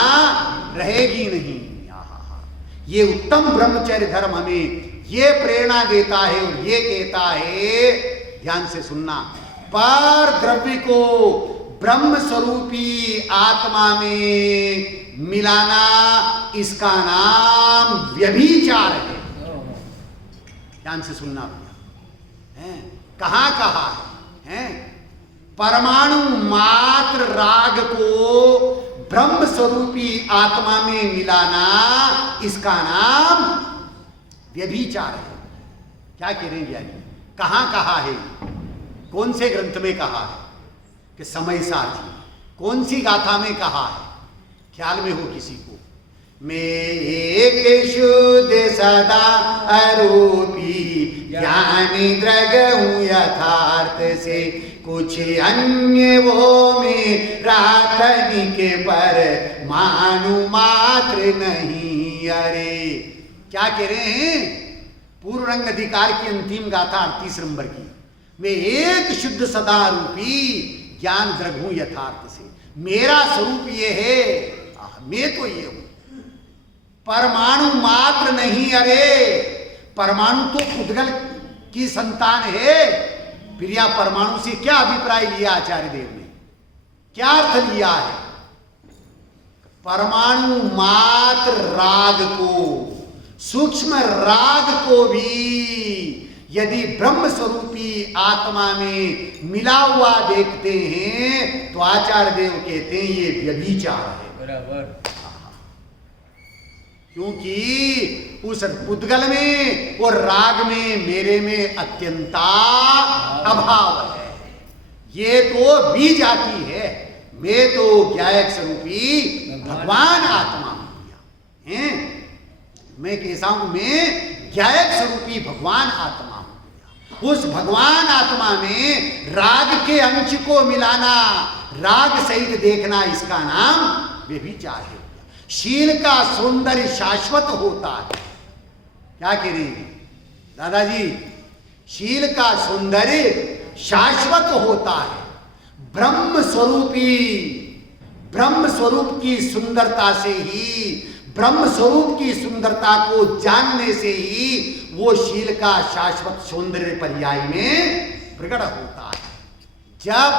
रहेगी नहीं। ये उत्तम ब्रह्मचर्य धर्म हमें ये प्रेरणा देता है और ये कहता है, ध्यान से सुनना, पर द्रव्य को ब्रह्म स्वरूपी आत्मा में मिलाना, इसका नाम व्यभिचार है। ध्यान से सुनना भैया, कहां कहा है? परमाणु मात्र राग को ब्रह्म स्वरूपी आत्मा में मिलाना, इसका नाम व्यभिचार है। क्या कह रहे हैं ज्ञानी? कहां कहा है? कौन से ग्रंथ में कहा है? कि समय सारथी कौन सी गाथा में कहा है? ख्याल में हो किसी को? मैं एक शुद्ध सदा आरोपी ज्ञानी द्रग हूं यथार्थ से, कुछ अन्य वो में राधनिक पर मानु मात्र नहीं। अरे क्या कह रहे हैं? पूर्व रंग अधिकार की अंतिम गाथा 38 नंबर की, मैं एक शुद्ध सदा रूपी ज्ञान द्रग हूं यथार्थ से। मेरा स्वरूप ये है, मैं तो ये हूं, परमाणु मात्र नहीं। अरे परमाणु तो उद्गल की संतान है। फिर यह परमाणु से क्या अभिप्राय लिया आचार्य देव ने? क्या अर्थ लिया है? परमाणु मात्र राग को, सूक्ष्म राग को भी यदि ब्रह्म स्वरूपी आत्मा में मिला हुआ देखते हैं तो आचार्य देव कहते हैं ये व्यभिचार है। बराबर। क्योंकि उस उद्गल में और राग में मेरे में अत्यंता अभाव है। ये तो बीज आती है, मैं तो ज्ञायक स्वरूपी भगवान आत्मा हूं। मैं कैसा हूं? मैं ज्ञायक स्वरूपी भगवान आत्मा हूं। उस भगवान आत्मा में राग के अंश को मिलाना, राग सहित देखना, इसका नाम व्यभिचार है। शील का सौंदर्य शाश्वत होता है। क्या कह रहे हैं दादाजी? शील का सौंदर्य शाश्वत होता है। ब्रह्म स्वरूपी, ब्रह्म स्वरूप की सुंदरता से ही, ब्रह्म स्वरूप की सुंदरता को जानने से ही वो शील का शाश्वत सौंदर्य पर्याय में प्रकट होता है। जब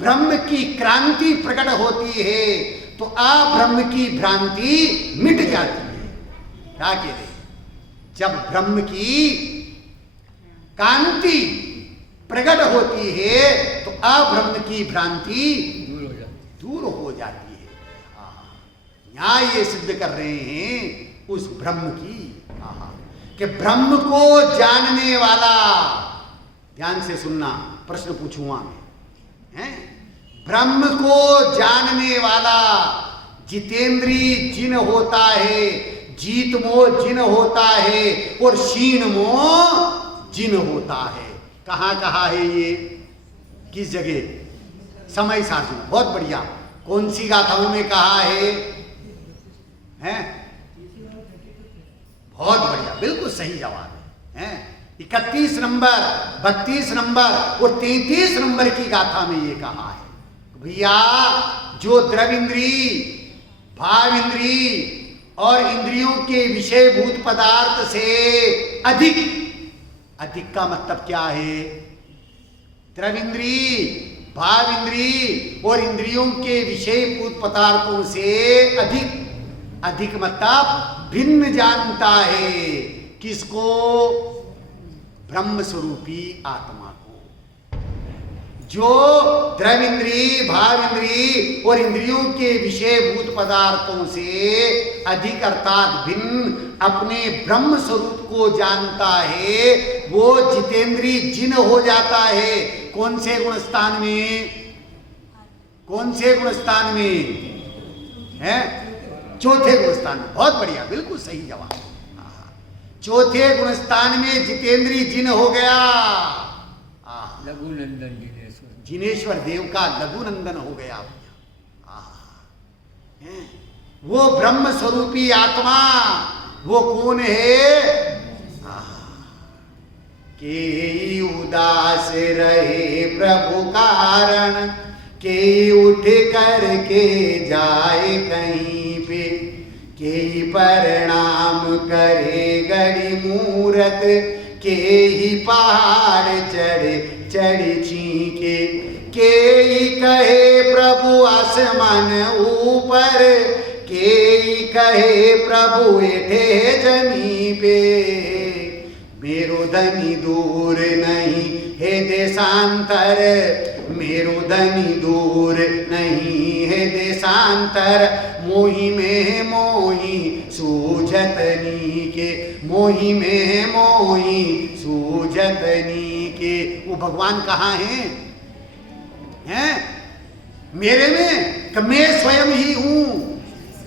ब्रह्म की क्रांति प्रकट होती है तो अब्रह्म की भ्रांति मिट जाती है। क्या कह रहे? जब ब्रह्म की कांति प्रकट होती है तो अब्रह्म की भ्रांति दूर हो जाती है। यहां ये सिद्ध कर रहे हैं उस ब्रह्म की, कि ब्रह्म को जानने वाला, ध्यान से सुनना, प्रश्न पूछूंगा मैं, हैं? ब्रह्म को जानने वाला जितेंद्री जिन होता है, जीत मोह जिन होता है और शीन मोह जिन होता है। कहां कहा है ये? किस जगह? समय साधु। बहुत बढ़िया। कौन सी गाथाओं में कहा है? हैं? बहुत बढ़िया, बिल्कुल सही जवाब है। 31 नंबर, 32 नंबर और 33 नंबर की गाथा में ये कहा है भैया, जो द्रविंद्री, भाव इंद्री और इंद्रियों के विषयभूत पदार्थ से अधिक, अधिक का मतलब क्या है? द्रविंद्री, भाव इंद्री और इंद्रियों के विषयभूत पदार्थों से अधिक, अधिक मतलब भिन्न जानता है। किसको? ब्रह्म स्वरूपी आत्मा को। जो द्रव इंद्री, भाव इंद्री और इंद्रियों के विषयभूत पदार्थों से अधिक अर्थात भिन्न अपने ब्रह्म स्वरूप को जानता है, वो जितेंद्री जिन हो जाता है। कौन से गुण स्थान में? कौन से गुण स्थान में है? चौथे गुण स्थान में। बहुत बढ़िया, बिल्कुल सही जवाब। चौथे गुण स्थान में जितेंद्री जिन हो गया। लघुनंदन जिनेश्वर देव का लघुनंदन हो गया। वो ब्रह्म स्वरूपी आत्मा वो कौन है? के उदास रहे प्रभु कारण, के उठ कर के जाए कहीं पे, के प्रणाम करे गड़ी मूरत, के ही पहाड़ चढ़े चढ़ चीके, के ही कहे प्रभु आसमान ऊपर, के ही कहे प्रभु एठे जमी पे। मेरो धनी दूर नहीं है देशांतर, मेरो धनी दूर नहीं है देशांतर, मोही में मोही सूझतनी के, मोही में मोही सूझतनी के। वो भगवान कहाँ हैं? मेरे में कि मैं स्वयं ही हूं।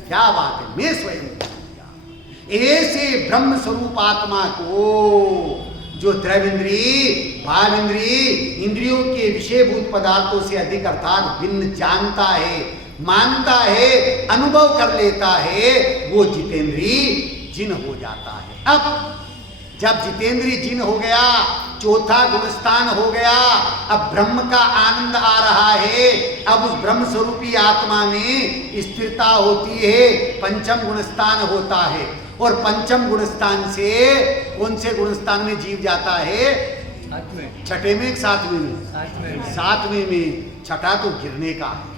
क्या बात है, मैं स्वयं हूं। ऐसे ब्रह्म स्वरूप आत्मा को जो द्रव इंद्री, भाव इंद्री, इंद्रियों के विषयभूत पदार्थों से अधिक अर्थात भिन्न जानता है, मानता है, अनुभव कर लेता है, वो जितेंद्री जिन हो जाता है। अब जब जितेंद्री जिन हो गया, चौथा गुणस्थान हो गया, अब ब्रह्म का आनंद आ रहा है। अब उस ब्रह्म स्वरूपी आत्मा में स्थिरता होती है, पंचम गुणस्थान होता है। और पंचम गुणस्थान से कौन से गुणस्थान में जीव जाता है? छठे में, सातवें में? सातवें में। छठा तो गिरने का है।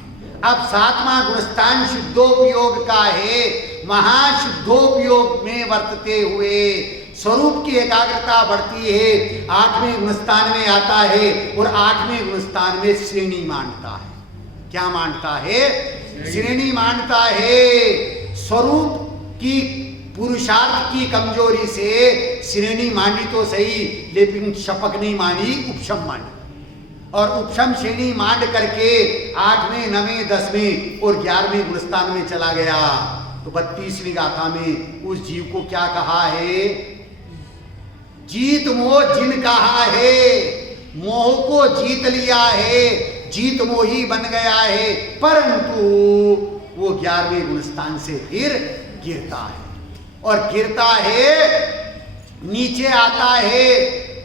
अब सातवां गुणस्थान शुद्धोपयोग का है। महाशुद्धोपयोग में वर्तते हुए स्वरूप की एकाग्रता बढ़ती है, आठवें गुणस्थान में आता है। और आठवें गुणस्थान में श्रेणी मांडता है। क्या मांडता है? श्रेणी मांडता है। स्वरूप की पुरुषार्थ की कमजोरी से श्रेणी मांडी तो सही, लेकिन शपक नहीं मांडी, उपशम मांडी। और उपशम श्रेणी मांड करके 8वें, 9वें, 10वें और 11वें गुणस्थान में चला गया। तो 32वीं गाथा में उस जीव को क्या कहा है? जीत मोह जिन कहा है। मोह को जीत लिया है, जीत मोही बन गया है, परंतु वो 11वें गुणस्थान से फिर गिरता है। और गिरता है, नीचे आता है,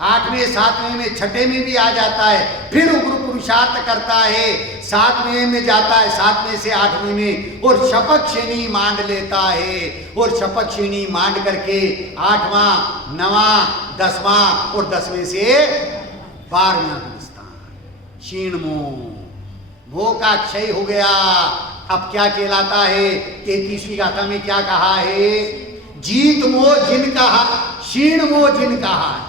8वें, 7वें में, 6ठे में भी आ जाता है। फिर उग्र पुरुषार्थ करता है, 7वें में जाता है, 7वें से 8वें में, और शपथ श्रेणी मांड लेता है। और शपथ श्रेणी मांड करके 8वां, 9वां, 10वां और 10वें से 12वां गुणस्थान क्षीण मोह। मोह का क्षय हो गया। अब क्या कहलाता है? 33वीं गाथा में क्या कहा है? जीत मोह जिन कहा, क्षीण मोह जिन कहा है।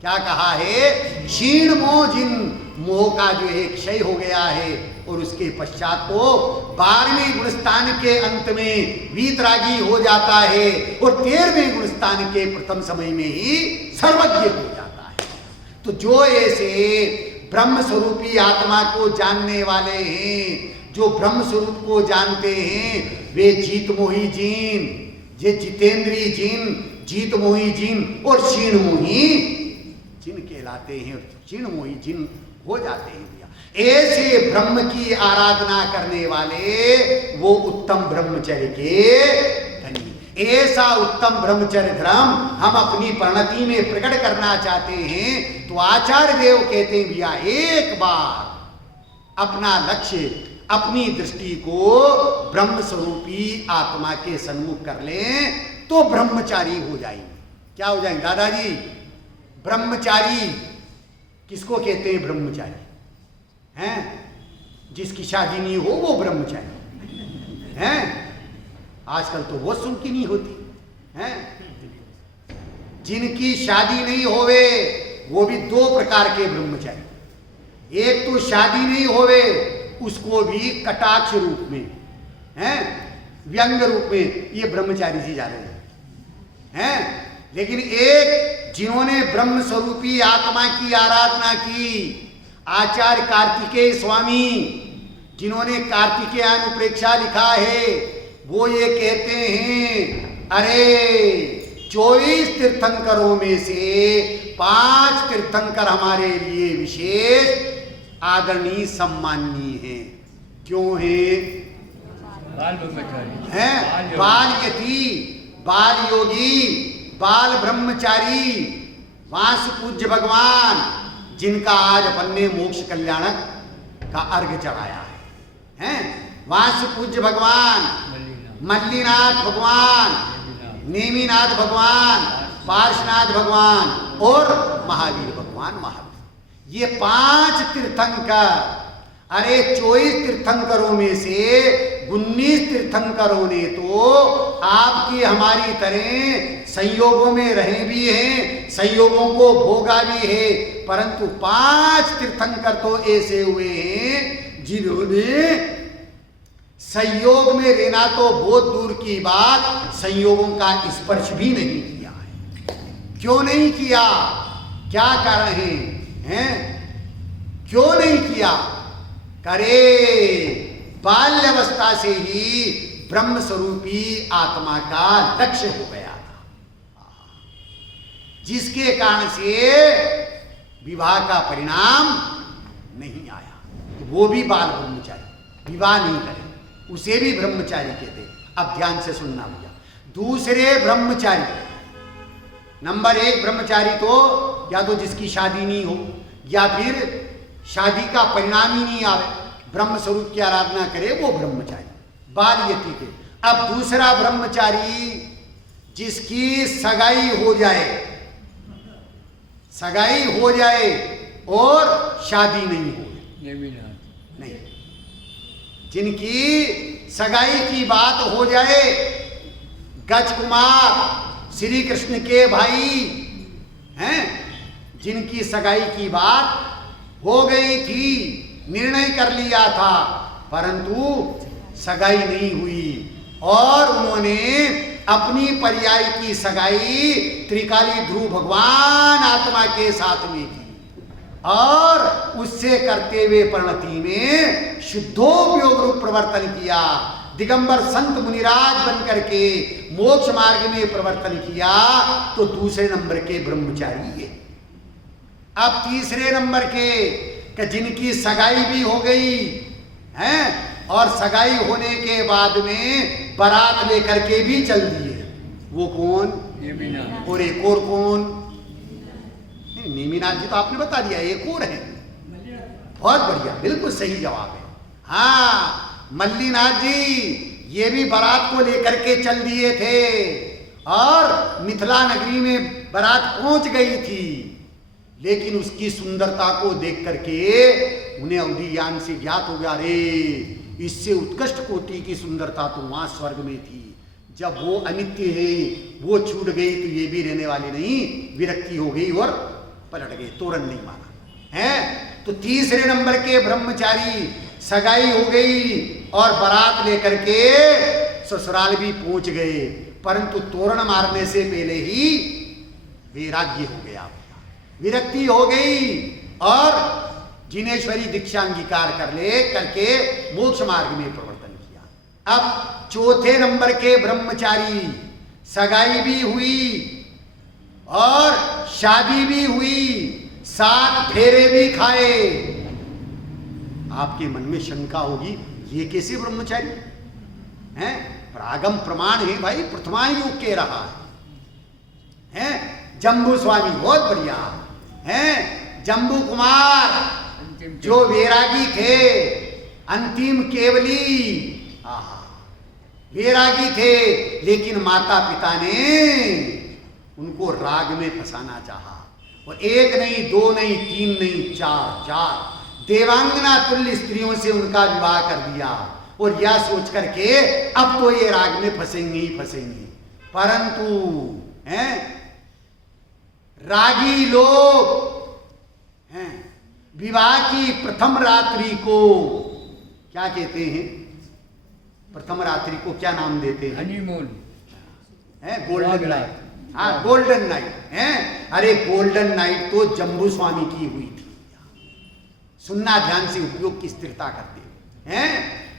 क्या कहा है? क्षीण मोह जिन। मोह का जो है क्षय हो गया है। और उसके पश्चात तो 12वें गुणस्थान के अंत में वीतरागी हो जाता है। और 13वें गुणस्थान के प्रथम समय में ही सर्वज्ञ हो जाता है। तो जो ऐसे ब्रह्म स्वरूपी आत्मा को जानने वाले हैं, जो ब्रह्म स्वरूप को जानते हैं, वे जीत मोही जिन, ये जितेंद्री जिन, जीत मोही जिन और क्षीण मोही जिन कहलाते हैं। क्षीण मोही जिन हो जाते हैं। ऐसे ब्रह्म की आराधना करने वाले वो उत्तम ब्रह्मचर्य के धनी। ऐसा उत्तम ब्रह्मचर्य धर्म हम अपनी परिणति में प्रकट करना चाहते हैं तो आचार्य देव कहते हैं, भैया एक बार अपना लक्ष्य, अपनी दृष्टि को ब्रह्म स्वरूपी आत्मा के सन्मुख कर लें तो ब्रह्मचारी हो जाएंगे। क्या हो जाएंगे दादाजी? ब्रह्मचारी। किसको कहते हैं ब्रह्मचारी? हैं? जिसकी शादी नहीं हो वो ब्रह्मचारी हैं। आजकल तो वो सुन की नहीं होती हैं। जिनकी शादी नहीं होवे वो भी 2 प्रकार के ब्रह्मचारी। एक तो शादी नहीं होवे उसको भी कटाक्ष रूप में, हैं, व्यंग रूप में ये ब्रह्मचारी जी जा रहे हैं। लेकिन एक जिन्होंने ब्रह्म स्वरूपी आत्मा की आराधना की, आचार्य कार्तिकेय स्वामी, जिन्होंने कार्तिकेयान उप्रेक्षा लिखा है, वो ये कहते हैं अरे 24 तीर्थंकरों में से 5 तीर्थंकर हमारे लिए विशेष आदरणीय सम्माननीय हैं। क्यों है? बाल ब्रह्मचारी हैं, बाल यति, बाल योगी, बाल ब्रह्मचारी, वास पूज्य भगवान, जिनका आज अपन ने मोक्ष कल्याणक का अर्घ चढ़ाया है। वास पूज्य भगवान, मल्लीनाथ भगवान, नेमीनाथ भगवान, पार्श्वनाथ भगवान और महावीर भगवान। महावीर ये 5 तीर्थंकर, अरे 24 तीर्थंकरों में से 19 तीर्थंकरों ने तो आपकी हमारी तरह संयोगों में रहे भी हैं, संयोगों को भोगा भी है, परंतु 5 तीर्थंकर तो ऐसे हुए हैं जिन्होंने संयोग में रहना तो बहुत दूर की बात, संयोगों का स्पर्श भी नहीं किया है। क्यों नहीं किया? क्या कारण हैं? क्यों नहीं किया? करे बाल्यावस्था से ही ब्रह्म स्वरूपी आत्मा का लक्ष्य हो गया था, जिसके कारण से विवाह का परिणाम नहीं आया। वो भी बाल ब्रह्मचारी, विवाह नहीं करे, उसे भी ब्रह्मचारी कहते। अब ध्यान से सुनना भैया। दूसरे ब्रह्मचारी, नंबर 1 ब्रह्मचारी तो या तो जिसकी शादी नहीं हो या फिर शादी का परिणाम ही नहीं आवे, ब्रह्म स्वरूप की आराधना करे, वो ब्रह्मचारी, बाल यति के। अब दूसरा ब्रह्मचारी जिसकी सगाई हो जाए, सगाई हो जाए और शादी नहीं हो, नहीं, जिनकी सगाई की बात हो जाए, गज कुमार श्री कृष्ण के भाई हैं, जिनकी सगाई की बात हो गई थी, निर्णय कर लिया था, परंतु सगाई नहीं हुई और उन्होंने अपनी पर्याय की सगाई त्रिकाली ध्रुव भगवान आत्मा के साथ में की और उससे करते हुए परिणति में शुद्धोपयोग रूप प्रवर्तन किया, दिगंबर संत मुनिराज बन करके मोक्ष मार्ग में प्रवर्तन किया। तो दूसरे नंबर के ब्रह्मचारी है। अब तीसरे नंबर के जिनकी सगाई भी हो गई है और सगाई होने के बाद में बारात लेकर के भी चल दिए, वो कौन? और एक और कौन? नेमिनाथ जी तो आपने बता दिया, एक और है। बहुत बढ़िया, बिल्कुल सही जवाब है। हाँ, मल्लीनाथ जी ये भी बारात को लेकर के चल दिए थे और मिथिला नगरी में बारात पहुंच गई थी, लेकिन उसकी सुंदरता को देख करके उन्हें अवधियान से ज्ञात हो गया, अरे इससे उत्कृष्ट कोटि की सुंदरता तो वहां स्वर्ग में थी, जब वो अनित्य है, वो छूट गई तो ये भी रहने वाली नहीं, विरक्ति हो गई और पलट गए, तोरण नहीं माना है। तो तीसरे नंबर के ब्रह्मचारी सगाई हो गई और बारात लेकर के ससुराल भी पहुंच गए, परंतु तोरण मारने से पहले ही वैराग्य हो गया, विरक्ति हो गई और जिनेश्वरी दीक्षा अंगीकार कर ले करके मोक्ष मार्ग में प्रवर्तन किया। अब चौथे नंबर के ब्रह्मचारी सगाई भी हुई और शादी भी हुई, 7 फेरे भी खाए। आपके मन में शंका होगी, ये कैसे ब्रह्मचारी हैं? प्रागम प्रमाण है भाई, प्रथमा युग के रहा है। जम्बू स्वामी बहुत बढ़िया हैं, जम्बू कुमार जो वैरागी थे, अंतिम केवली, वैरागी थे, लेकिन माता पिता ने उनको राग में फंसाना चाहा और 1 नहीं 2 नहीं 3 नहीं 4 देवांगना तुल्य स्त्रियों से उनका विवाह कर दिया और यह सोच करके अब तो ये राग में फंसेंगे ही फंसेंगे, परंतु हैं रागी लोग हैं विवाह की प्रथम रात्रि को क्या कहते हैं? प्रथम रात्रि को क्या नाम देते हैं? हनीमून है गोल्डन नाइट। हाँ, गोल्डन नाइट है। अरे गोल्डन नाइट तो जम्बू स्वामी की हुई थी। सुनना ध्यान से, उपयोग की स्थिरता करते हैं।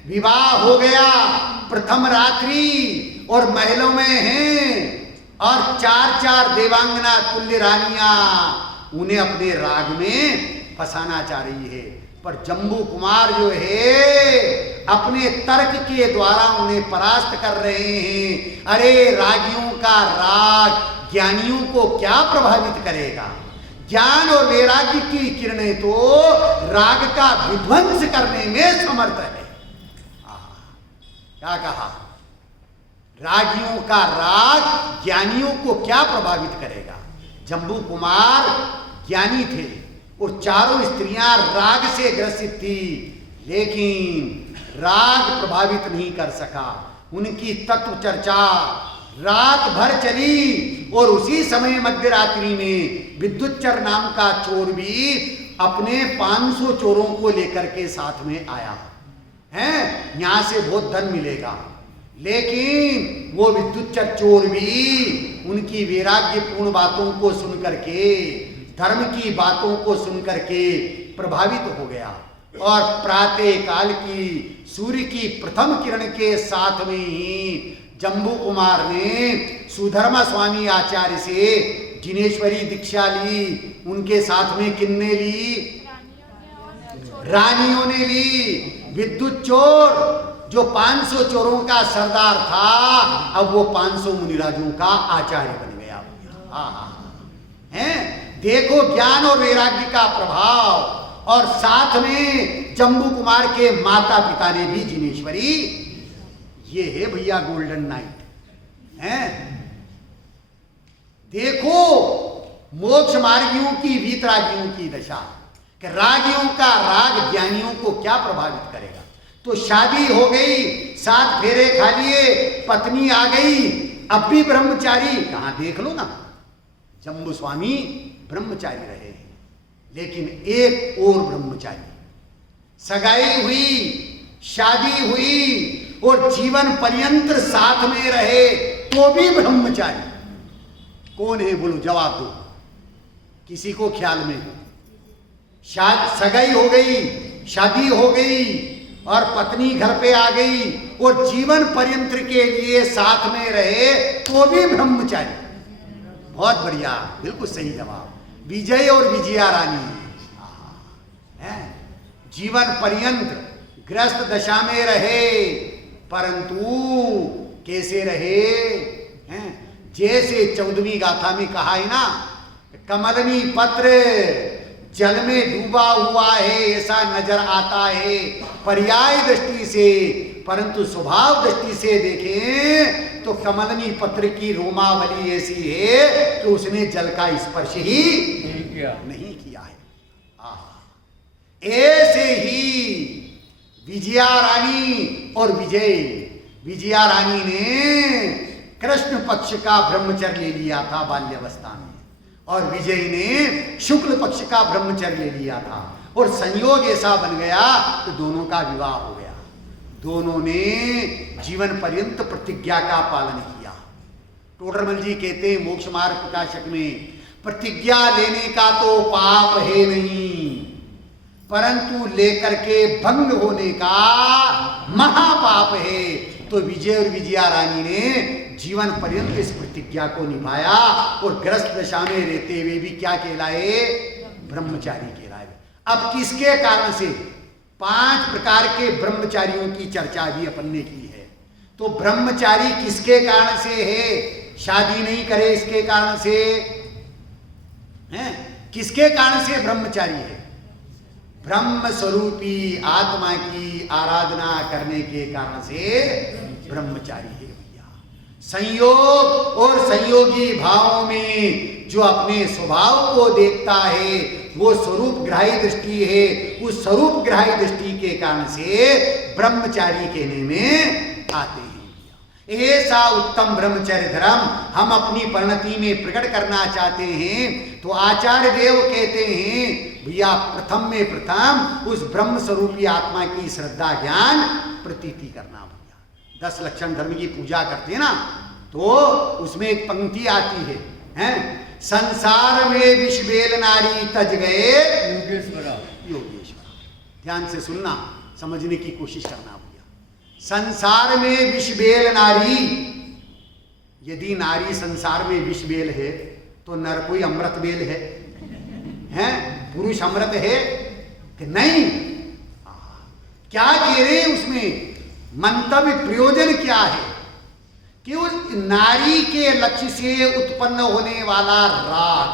विवाह हो गया, प्रथम रात्रि, और महलों में हैं और चार चार देवांगना तुल्य रानियां उन्हें अपने राग में फंसाना चाह रही है। पर जम्बू कुमार जो है अपने तर्क के द्वारा उन्हें परास्त कर रहे हैं। अरे रागियों का राग ज्ञानियों को क्या प्रभावित करेगा? ज्ञान और वैराग्य की किरणें तो राग का विध्वंस करने में समर्थ है। क्या कहा? रागियों का राग ज्ञानियों को क्या प्रभावित करेगा? जम्बू कुमार ज्ञानी थे और चारों स्त्रियां राग से ग्रसित थी, लेकिन राग प्रभावित नहीं कर सका। उनकी तत्व चर्चा रात भर चली और उसी समय मध्य रात्रि में विद्युच्चर नाम का चोर भी अपने 500 चोरों को लेकर के साथ में आया है। यहां से बहुत धन मिलेगा, लेकिन वो विद्युच्चर चोर भी उनकी वैराग्यपूर्ण बातों को सुन करके, धर्म की बातों को सुन करके प्रभावित हो गया और प्रातः काल की सूर्य की प्रथम किरण के साथ में ही जम्बू कुमार ने सुधर्मा स्वामी आचार्य से जिनेश्वरी दीक्षा ली। उनके साथ में किन्ने ली? रानियों ने ली। विद्युत चोर जो 500 चोरों का सरदार था, अब वो 500 मुनिराजों का आचार्य बन गया। हैं? देखो ज्ञान और वैराग्य का प्रभाव। और साथ में जम्बू कुमार के माता पिता ने भी जिनेश्वरी। ये है भैया गोल्डन नाइट है। देखो मोक्ष मार्गियों की वीतरागियों की दशा, कि रागियों का राग ज्ञानियों को क्या प्रभावित करेगा। तो शादी हो गई, 7 फेरे खा लिए, पत्नी आ गई, अब भी ब्रह्मचारी। कहां देख लो ना, जम्बू स्वामी ब्रह्मचारी रहे, लेकिन एक और ब्रह्मचारी, सगाई हुई, शादी हुई और जीवन पर्यंत साथ में रहे तो भी ब्रह्मचारी। कौन है बोलो, जवाब दो, किसी को ख्याल में हो? सगाई हो गई, शादी हो गई और पत्नी घर पे आ गई और जीवन पर्यंत के लिए साथ में रहे तो भी ब्रह्मचारी। बहुत बढ़िया, बिल्कुल सही जवाब। विजय और विजया रानी है। जीवन पर्यंत ग्रस्त दशा में रहे, परंतु कैसे रहे हैं? जैसे 14वीं गाथा में कहा है ना, कमलनी पत्र जल में डूबा हुआ है ऐसा नजर आता है पर्याय दृष्टि से, परंतु स्वभाव दृष्टि से देखें तो कमलनी पत्र की रोमावली ऐसी है कि उसने जल का स्पर्श ही नहीं किया है। ऐसे ही विजया रानी और विजया रानी ने कृष्ण पक्ष का ब्रह्मचर्य ले लिया था बाल्यावस्था में, और विजय ने शुक्ल पक्ष का ब्रह्मचर्य ले लिया था, और संयोग ऐसा बन गया कि दोनों का विवाह हो गया। दोनों ने जीवन पर्यंत प्रतिज्ञा का पालन किया। टोडरमल जी कहते हैं मोक्ष मार्ग प्रकाशक में, प्रतिज्ञा लेने का तो पाप है नहीं, परंतु लेकर के भंग होने का महापाप है। तो विजय और विजया रानी ने जीवन पर्यंत इस प्रतिज्ञा को निभाया और ग्रस्त दशा में रहते हुए भी क्या कहलाए? ब्रह्मचारी कहलाए। अब किसके कारण से? 5 प्रकार के ब्रह्मचारियों की चर्चा भी अपन ने की है। तो ब्रह्मचारी किसके कारण से है? शादी नहीं करे इसके कारण से है। किसके कारण से ब्रह्मचारी है? ब्रह्म स्वरूपी आत्मा की आराधना करने के कारण से ब्रह्मचारी है भैया। संयोग और संयोगी भावों में जो अपने स्वभाव को देखता है वो स्वरूप ग्राही दृष्टि है। उस स्वरूप ग्राही दृष्टि के कारण से ब्रह्मचारी कहने में आते हैं। ऐसा उत्तम ब्रह्मचर्य धर्म हम अपनी परिणति में प्रकट करना चाहते हैं। तो आचार्य देव कहते हैं भैया प्रथम में प्रथम उस ब्रह्म स्वरूपी आत्मा की श्रद्धा ज्ञान प्रतीति करना। भैया 10 लक्षण धर्म की पूजा करते हैं ना, तो उसमें एक पंक्ति आती है, हैं? संसार में विष बेल नारी तज गए योगेश्वरा। योगेश्वरा। ध्यान से सुनना, समझने की कोशिश करना भैया। संसार में विष बेल नारी, यदि नारी संसार में विष बेल है तो नर कोई अमृत बेल है? हैं? पुरुष अमृत है कि नहीं? क्या कह रहे हैं उसमें? मंतव्य प्रयोजन क्या है कि उस नारी के लक्ष्य से उत्पन्न होने वाला राग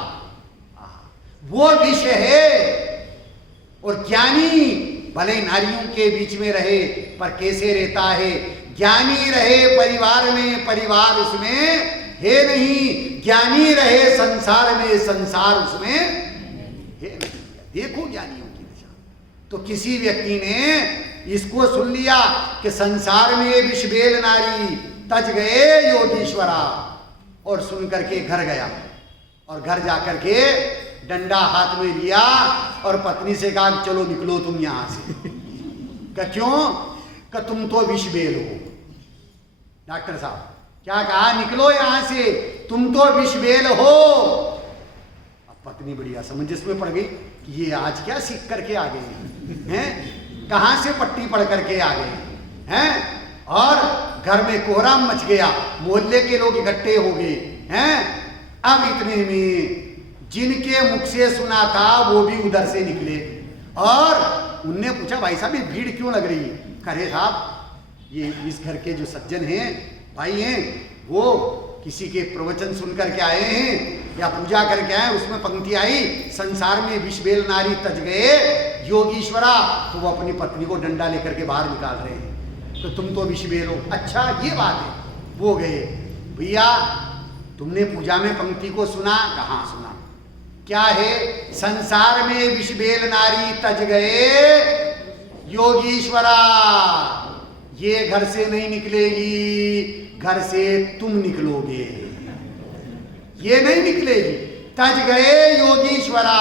वो विषय है, और ज्ञानी भले नारियों के बीच में रहे पर कैसे रहता है? ज्ञानी रहे परिवार में, परिवार उसमें है नहीं। ज्ञानी रहे संसार में, संसार उसमें है नहीं। देखो ज्ञानियों की दशा। तो किसी व्यक्ति ने इसको सुन लिया कि संसार में विष बेल नारी तज गए योगीश्वरा, और सुन करके घर गया, और घर जाकर के डंडा हाथ में लिया और पत्नी से कहा चलो निकलो तुम यहां से। क्यों? कि तुम तो विष बेल हो। डॉक्टर साहब क्या कहा? निकलो यहां से, तुम तो विष बेल हो। अब पत्नी बड़ी असमंजस में पड़ गई कि ये आज क्या सीख करके आ गए हैं? कहां से पट्टी पढ़ करके आ गए हैं? और घर में कोहराम मच गया, मोहल्ले के लोग इकट्ठे हो गए हैं। अब इतने में जिनके मुख से सुना था वो भी उधर से निकले, और उनने पूछा भाई साहब ये भीड़ क्यों लग रही है? करे साहब ये इस घर के जो सज्जन हैं, भाई हैं, वो किसी के प्रवचन सुन करके आए हैं या पूजा करके आए। उसमें पंक्ति आई संसार में विष बेल नारी तज गए योगीश्वरा, तो वो अपनी पत्नी को डंडा लेकर के बाहर निकाल रहे हैं। तो तुम तो विष बेल हो। अच्छा ये बात है। वो गए, भैया तुमने पूजा में पंक्ति को सुना? कहाँ सुना? क्या है? संसार में विष बेल नारी तज गए योगीश्वरा। ये घर से नहीं निकलेगी, घर से तुम निकलोगे। ये नहीं निकलेगी। तज गए योगीश्वरा।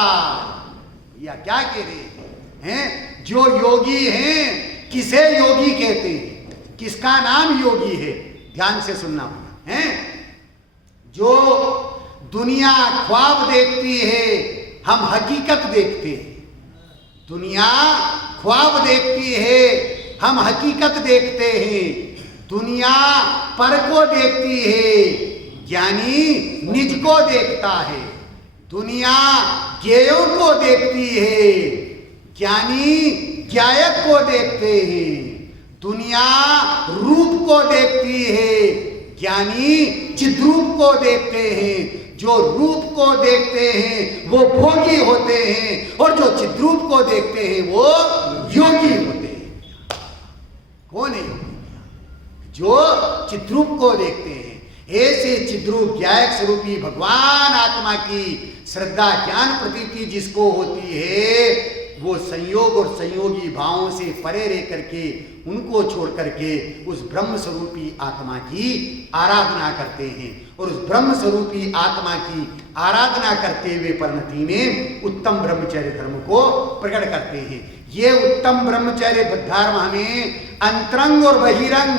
या क्या कह रहे हैं? जो योगी हैं, किसे योगी कहते हैं? किसका नाम योगी है? ध्यान से सुनना है। जो दुनिया ख्वाब देखती है, हम हकीकत देखते हैं। दुनिया ख्वाब देखती है, हम हकीकत देखते हैं। दुनिया पर को देखती है, ज्ञानी निज को देखता है। दुनिया ज्ञेयों को देखती है, ज्ञानी ज्ञायक को देखते हैं। दुनिया रूप को देखती है, ज्ञानी चिद्रूप को देखते हैं। जो रूप को देखते हैं वो भोगी होते हैं, और जो चिद्रूप को देखते हैं वो योगी होते हैं। कौन है? जो चिद्रूप को देखते हैं। ऐसे चिद्रूप ज्ञायक स्वरूपी भगवान आत्मा की श्रद्धा ज्ञान प्रतीति जिसको होती है, वो संयोग और संयोगी भावों से परे रह करके, उनको छोड़ करके उस ब्रह्म स्वरूपी आत्मा की आराधना करते हैं। और उस ब्रह्म स्वरूपी आत्मा की आराधना करते हुए परिणति में उत्तम ब्रह्मचर्य धर्म को प्रकट करते हैं। ये उत्तम ब्रह्मचर्य धर्म हमें अंतरंग और बहिरंग,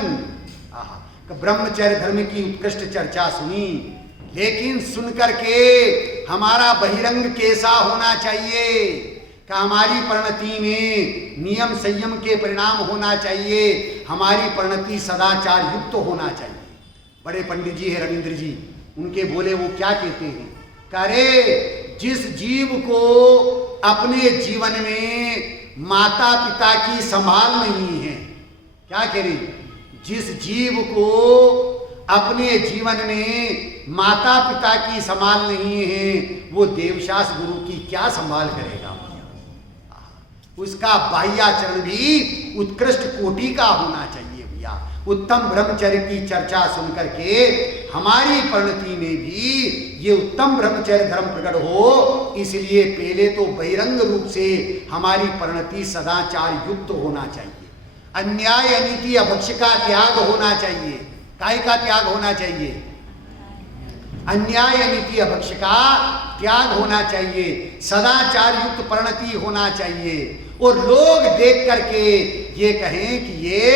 ब्रह्मचर्य धर्म की उत्कृष्ट चर्चा सुनी, लेकिन सुन करके हमारा बहिरंग कैसा होना चाहिए? कि हमारी परिणति में नियम संयम के परिणाम होना चाहिए। हमारी परिणति सदाचार युक्त होना चाहिए। बड़े पंडित जी है रविंद्र जी, उनके बोले वो क्या कहते हैं? करे जिस जीव को अपने जीवन में माता पिता की संभाल नहीं है, क्या कह रही? जिस जीव को अपने जीवन में माता पिता की संभाल नहीं है, वो देवशास गुरु की क्या संभाल करेगा? उसका बाह्याचरण भी उत्कृष्ट कोटि का होना चाहिए भैया। उत्तम ब्रह्मचर्य की चर्चा सुन करके हमारी परिणति में भी ये उत्तम ब्रह्मचर्य धर्म प्रकट हो, इसलिए पहले तो बहिरंग रूप से हमारी परिणति सदाचार युक्त होना चाहिए। अन्याय अनीति अभक्ष का त्याग होना चाहिए। काय का त्याग होना चाहिए? अन्याय नीति अभक्ष का त्याग होना चाहिए, सदाचार युक्त परिणति होना चाहिए, और लोग देख करके ये कहें कि ये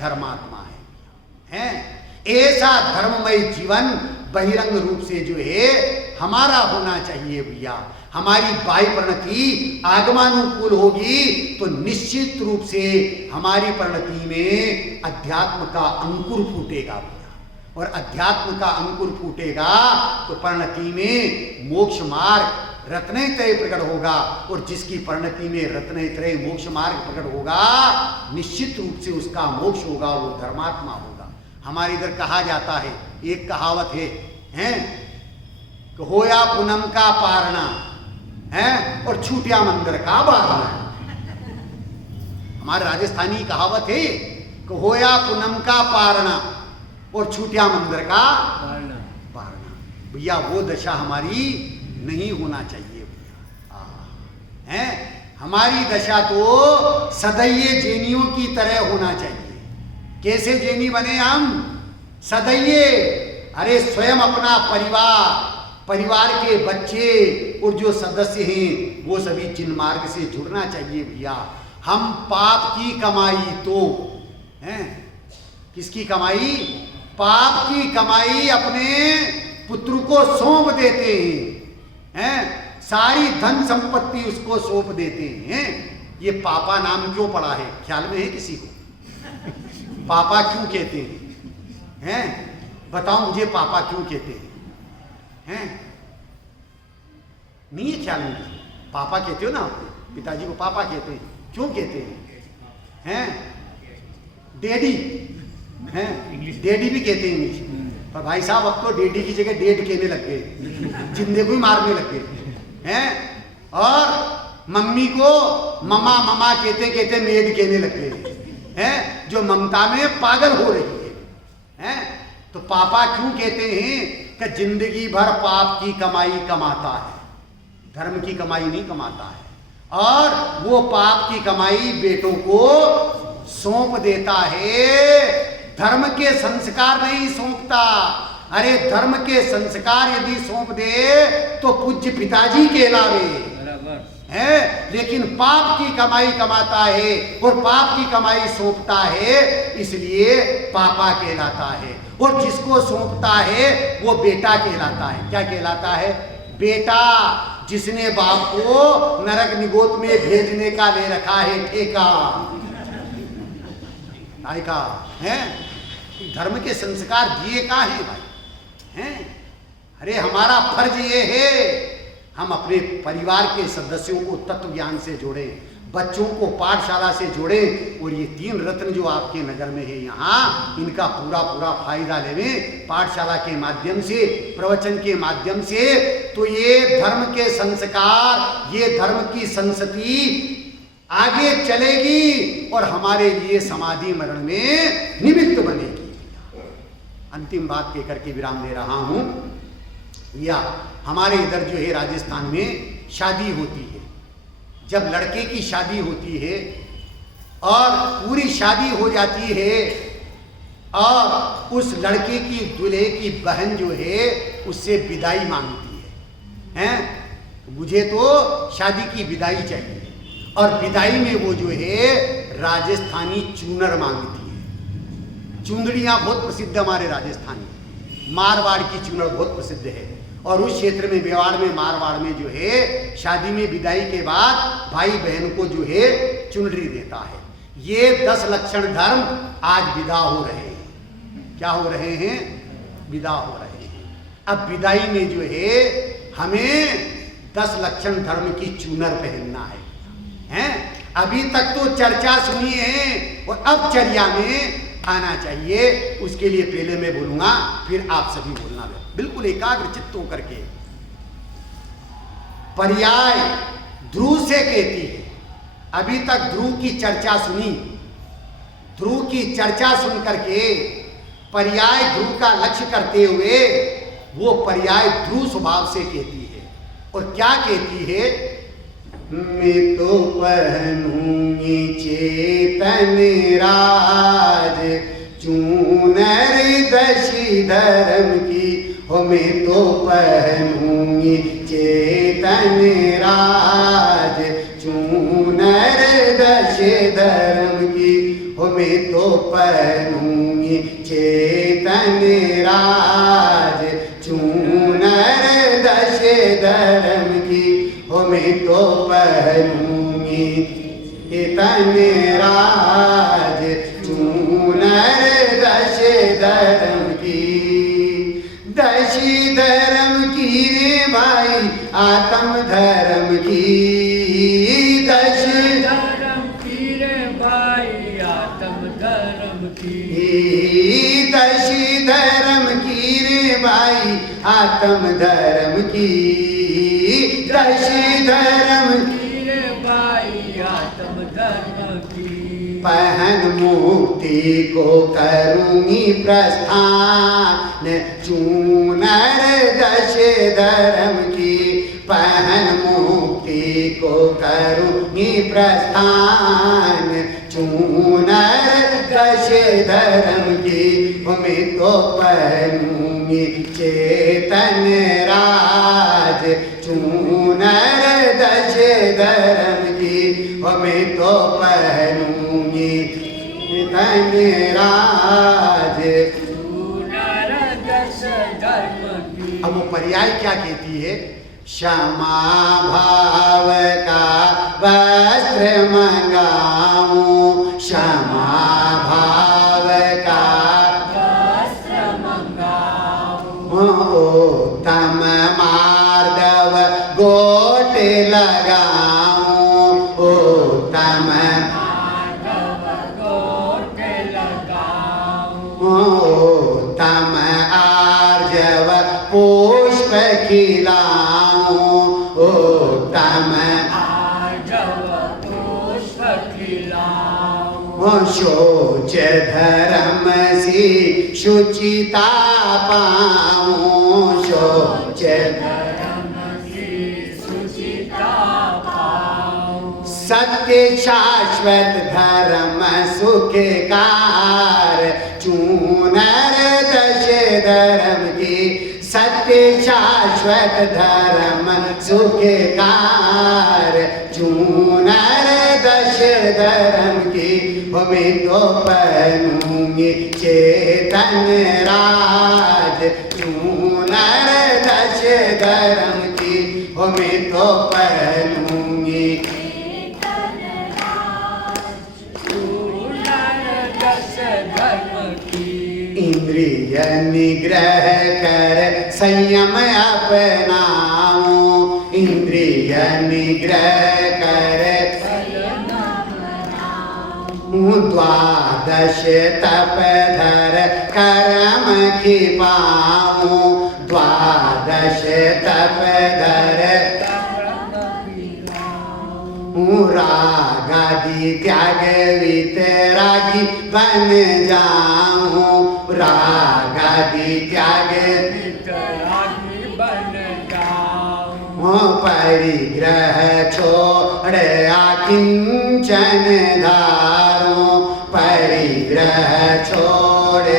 धर्मात्मा है। ऐसा धर्ममय जीवन बहिरंग रूप से जो है हमारा होना चाहिए भैया। हमारी बाह्य परिणति आगमानुकूल होगी तो निश्चित रूप से हमारी परिणति में अध्यात्म का अंकुर फूटेगा भैया, और अध्यात्म का अंकुर फूटेगा तो परिणति में मोक्ष मार्ग रत्नत्रय प्रकट होगा, और जिसकी परिणति में रत्नत्रय मोक्ष मार्ग प्रकट होगा निश्चित रूप से उसका मोक्ष होगा, वो धर्मात्मा होगा। हमारे इधर कहा जाता है, एक कहावत है कि होया पूनम का पारना है और छूटिया मंदिर का बारना। हमारे राजस्थानी कहावत है कि होया पूनम का पारना और छूटिया मंदिर का बारना। भैया वो दशा हमारी नहीं होना चाहिए भैया, हैं? हमारी दशा तो सदैये जैनियों की तरह होना चाहिए। कैसे जैनी बने हम? सदैये, अरे स्वयं अपना परिवार के बच्चे और जो सदस्य हैं वो सभी जिन मार्ग से जुड़ना चाहिए भैया। हम पाप की कमाई तो हैं, किसकी कमाई? पाप की कमाई अपने पुत्र को सौंप देते हैं, सारी धन संपत्ति उसको सौंप देते हैं। ये पापा नाम क्यों पड़ा है? ख्याल में है किसी को? पापा क्यों कहते हैं? बताओ मुझे, पापा क्यों कहते हैं? नहीं है ख्याल में? पापा कहते हो ना, पिताजी को पापा कहते हैं, क्यों कहते हैं? डैडी हैं, डैडी भी कहते हैं इंग्लिश, पर भाई साहब अब तो डैडी की जगह डेड कहने लग गए, जिंदे को ही मारने लग गए हैं। और मम्मी को ममा ममा कहते कहते मेड कहने लग गए हैं, जो ममता में पागल हो रही है। तो पापा क्यों कहते हैं? कि जिंदगी भर पाप की कमाई कमाता है, धर्म की कमाई नहीं कमाता है, और वो पाप की कमाई बेटों को सौंप देता है, धर्म के संस्कार नहीं सौंपता। अरे धर्म के संस्कार यदि सौंप दे तो पूज्य पिताजी कहलावे है, लेकिन पाप की कमाई कमाता है और पाप की कमाई सौंपता है, इसलिए पापा कहलाता है। और जिसको सौंपता है वो बेटा कहलाता है। क्या कहलाता है? बेटा। जिसने बाप को नरक निगोद में भेजने का ले रखा है ठेका, का है? धर्म के संस्कार दिए कहाँ है भाई? हैं? अरे हमारा फर्ज ये है हम अपने परिवार के सदस्यों को तत्व ज्ञान से जोड़ें, बच्चों को पाठशाला से जोड़ें, और ये 3 रत्न जो आपके नगर में है यहाँ, इनका पूरा फायदा लेवें पाठशाला के माध्यम से, प्रवचन के माध्यम से। तो ये धर्म के संस्कार, ये धर्म की संस्कृति आगे चलेगी और हमारे लिए समाधि मरण में निमित्त बनेगी। अंतिम बात कहकर के विराम ले रहा हूं। या हमारे इधर जो है राजस्थान में शादी होती है, जब लड़के की शादी होती है और पूरी शादी हो जाती है, और उस लड़के की दूल्हे की बहन जो है उससे विदाई मांगती है, मुझे तो शादी की विदाई चाहिए, और विदाई में वो जो है राजस्थानी चूनर मांगती है। चुंदड़ियाँ बहुत प्रसिद्ध हमारे राजस्थान में, मारवाड़ की चूनर बहुत प्रसिद्ध है, और उस क्षेत्र में मेवाड़ में मारवाड़ में जो है शादी में विदाई के बाद भाई बहन को जो है चुनरी देता है। ये 10 लक्षण धर्म आज विदा हो रहे हैं। क्या हो रहे हैं? विदा हो रहे हैं। अब विदाई में जो है हमें 10 लक्षण धर्म की चूनर पहनना है, हैं? अभी तक तो चर्चा सुनी है और अब चर्या में आना चाहिए। उसके लिए पहले मैं बोलूंगा, फिर आप सभी बोलना, बिल्कुल एकाग्र चित्त होकर के। पर्याय ध्रुव से कहती है, अभी तक ध्रुव की चर्चा सुनी, ध्रुव की चर्चा सुन करके पर्याय ध्रुव का लक्ष्य करते हुए वो पर्याय ध्रुव स्वभाव से कहती है। और क्या कहती है? मैं तो पहनूंगी चेतन राज, चूनर दशी धर्म की हो मैं तो पहनूंगी चेतन राज। चूनर दशी धर्म की हो मैं तो पहनूंगी चेतन राज। चूनर दशी धर्म की हो मैं तो पहनूंगी चेतन राज। चूनर दशी धर्म की दशी धर्म की रे भाई आत्म धर्म की। दशी धर्म की रे भाई आत्म धर्म की। दशी धर्म की रे भाई आत्म धर्म की। दशी धर्म की रे भाई आत्म धर्म की। पहन मुक्ति को करूंगी प्रस्थान चूनर दशे धर्म की। पहन मुक्ति को करूंगी प्रस्थान चूनर दशे धर्म की। मैं तो पहनूंगी चेतन राज। चूनर दशे धर्म की मैं तो पहनूंगी चेतन राज। चूनर दशे धर्म की। अब वो पर्याय क्या कहती है? क्षमा भाव का वस्त्र मंगाऊं। क्षमा भाव का वस्त्र मंगाऊं। उत्तम मार्दव गोट लगाऊं। उत्तम माधव गोट लगाऊं। उत्तम आर्जव पुष्प खिलाऊं। उत्तम आर्जव पुष्प खिलाऊं। शोच धर्म सी शुचिता पाऊं। शोच धर्म की शुचिता पाऊं। सत्य शाश्वत धर्म सुख कार चूनर दशे धर्म की। सत्य शाश्वत धर्म सुख कार चूनर दशे धर्म की। मैं तो पहनूंगी चेतन राज। चूनर दशे धर्म की मैं तो पहनूंगी इंद्रिय निग्रह कर संयम अपनाऊं। इंद्रिय निग्रह कर द्वादश तप धर कर्म खिपाऊं। द्वादश तप धर रागादि त्याग वितरागी बन जाऊं। रागादि त्याग वितरागी बन जाऊं। परिग्रह छोड़ आकिंचन धारूं। परिग्रह छोड़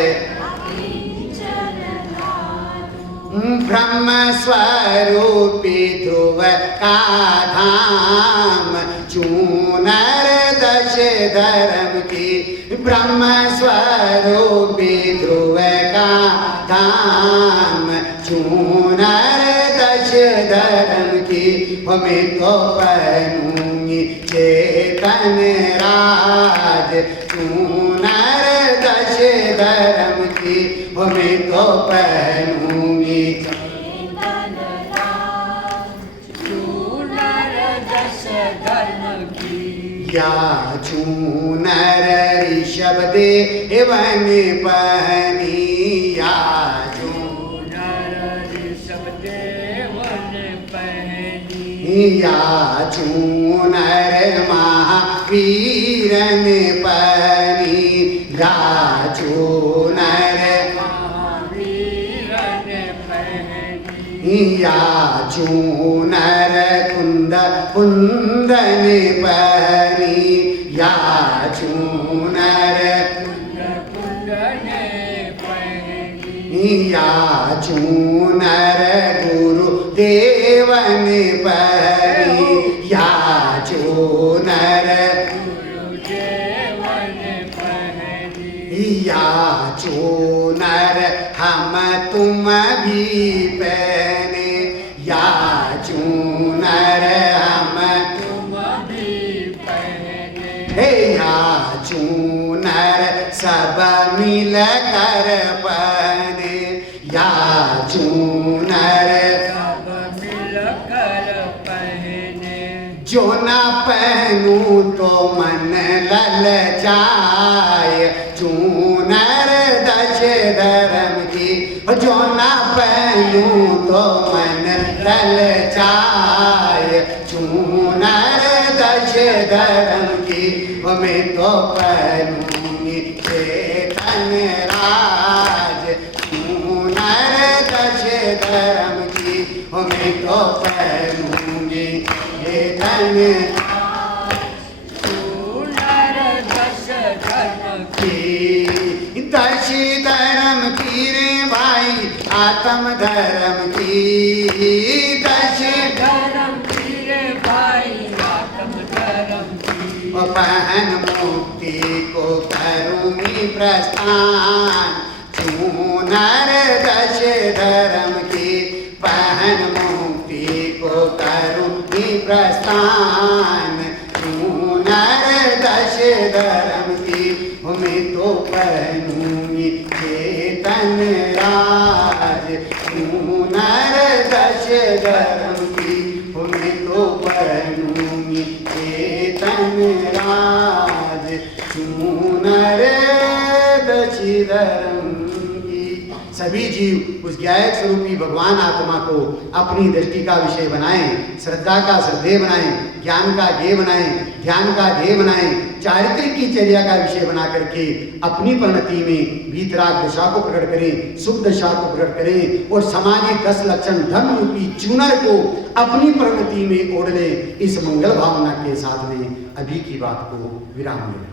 ब्रह्म स्वरूपी ध्रुव का धाम चूनर दशे धर्म की। ब्रह्म स्वरूपी ध्रुव का धाम चूनर दशे धर्म की। मैं तो पहनूंगी चेतन राज। चूनर दशे धर्म की मैं तो पहनूंगी चूनर दशे धर्म की। या चूनर ऋषभ देवन पहनी। या चूनर ऋषभ देवन पहनी। या चूनर महावीरन पहनी। या चूनर महावीरन पहनी। या चूनर कुंद कुंदन पहनी। या चूनर कुंद कुंदन या चूनर गुरु देवन पहरी या चूनर गुरुदेवन पहरी या चूनर हम तुम भी पहने या चूनर हम तुम भी पहने हे या चूनर सब मिल कर पहने या चूनर सब मिलकर पहने जो ना पहनूं तो मन ललचाए चूनर दश धर्म की जो ना पहनूं तो मन ललचाए चूनर दश धर्म की मैं तो पहनूंगी चेतन राज चूनर दश धर्म की मैं तो पहनूंगी चेतन चूनर दश धर्म की दश धर्म की रे भाई आत्म धर्म की दश धर्म की रे भाई आत्म धर्म की पहन मुक्ति को करूंगी प्रस्थान चूनर दश धर्म की पहन मुक्ति को करूंगी प्रस्थान चूनर दश धर्म की मैं तो पहनूंगी चेतन राज चूनर दश धर्म की मैं तो पहनूंगी चेतन राज चूनर दश धर्म की। सभी जीव उस ज्ञायक स्वरूपी भगवान आत्मा को अपनी दृष्टि का विषय बनाएं, श्रद्धा का श्रद्धेय बनाएं, ज्ञान का ध्येय बनाएं, ध्यान का ध्येय बनाएं, चारित्रिक की चर्या का विषय बना करके अपनी परिणति में वीतराग दशा को प्रकट करें, सुख दशा को प्रकट करें और समाधि 10 लक्षण धर्म रूपी चूनर को अपनी परिणति में ओढ़ लें। इस मंगल भावना के साथ में अभी की बात को विराम दें।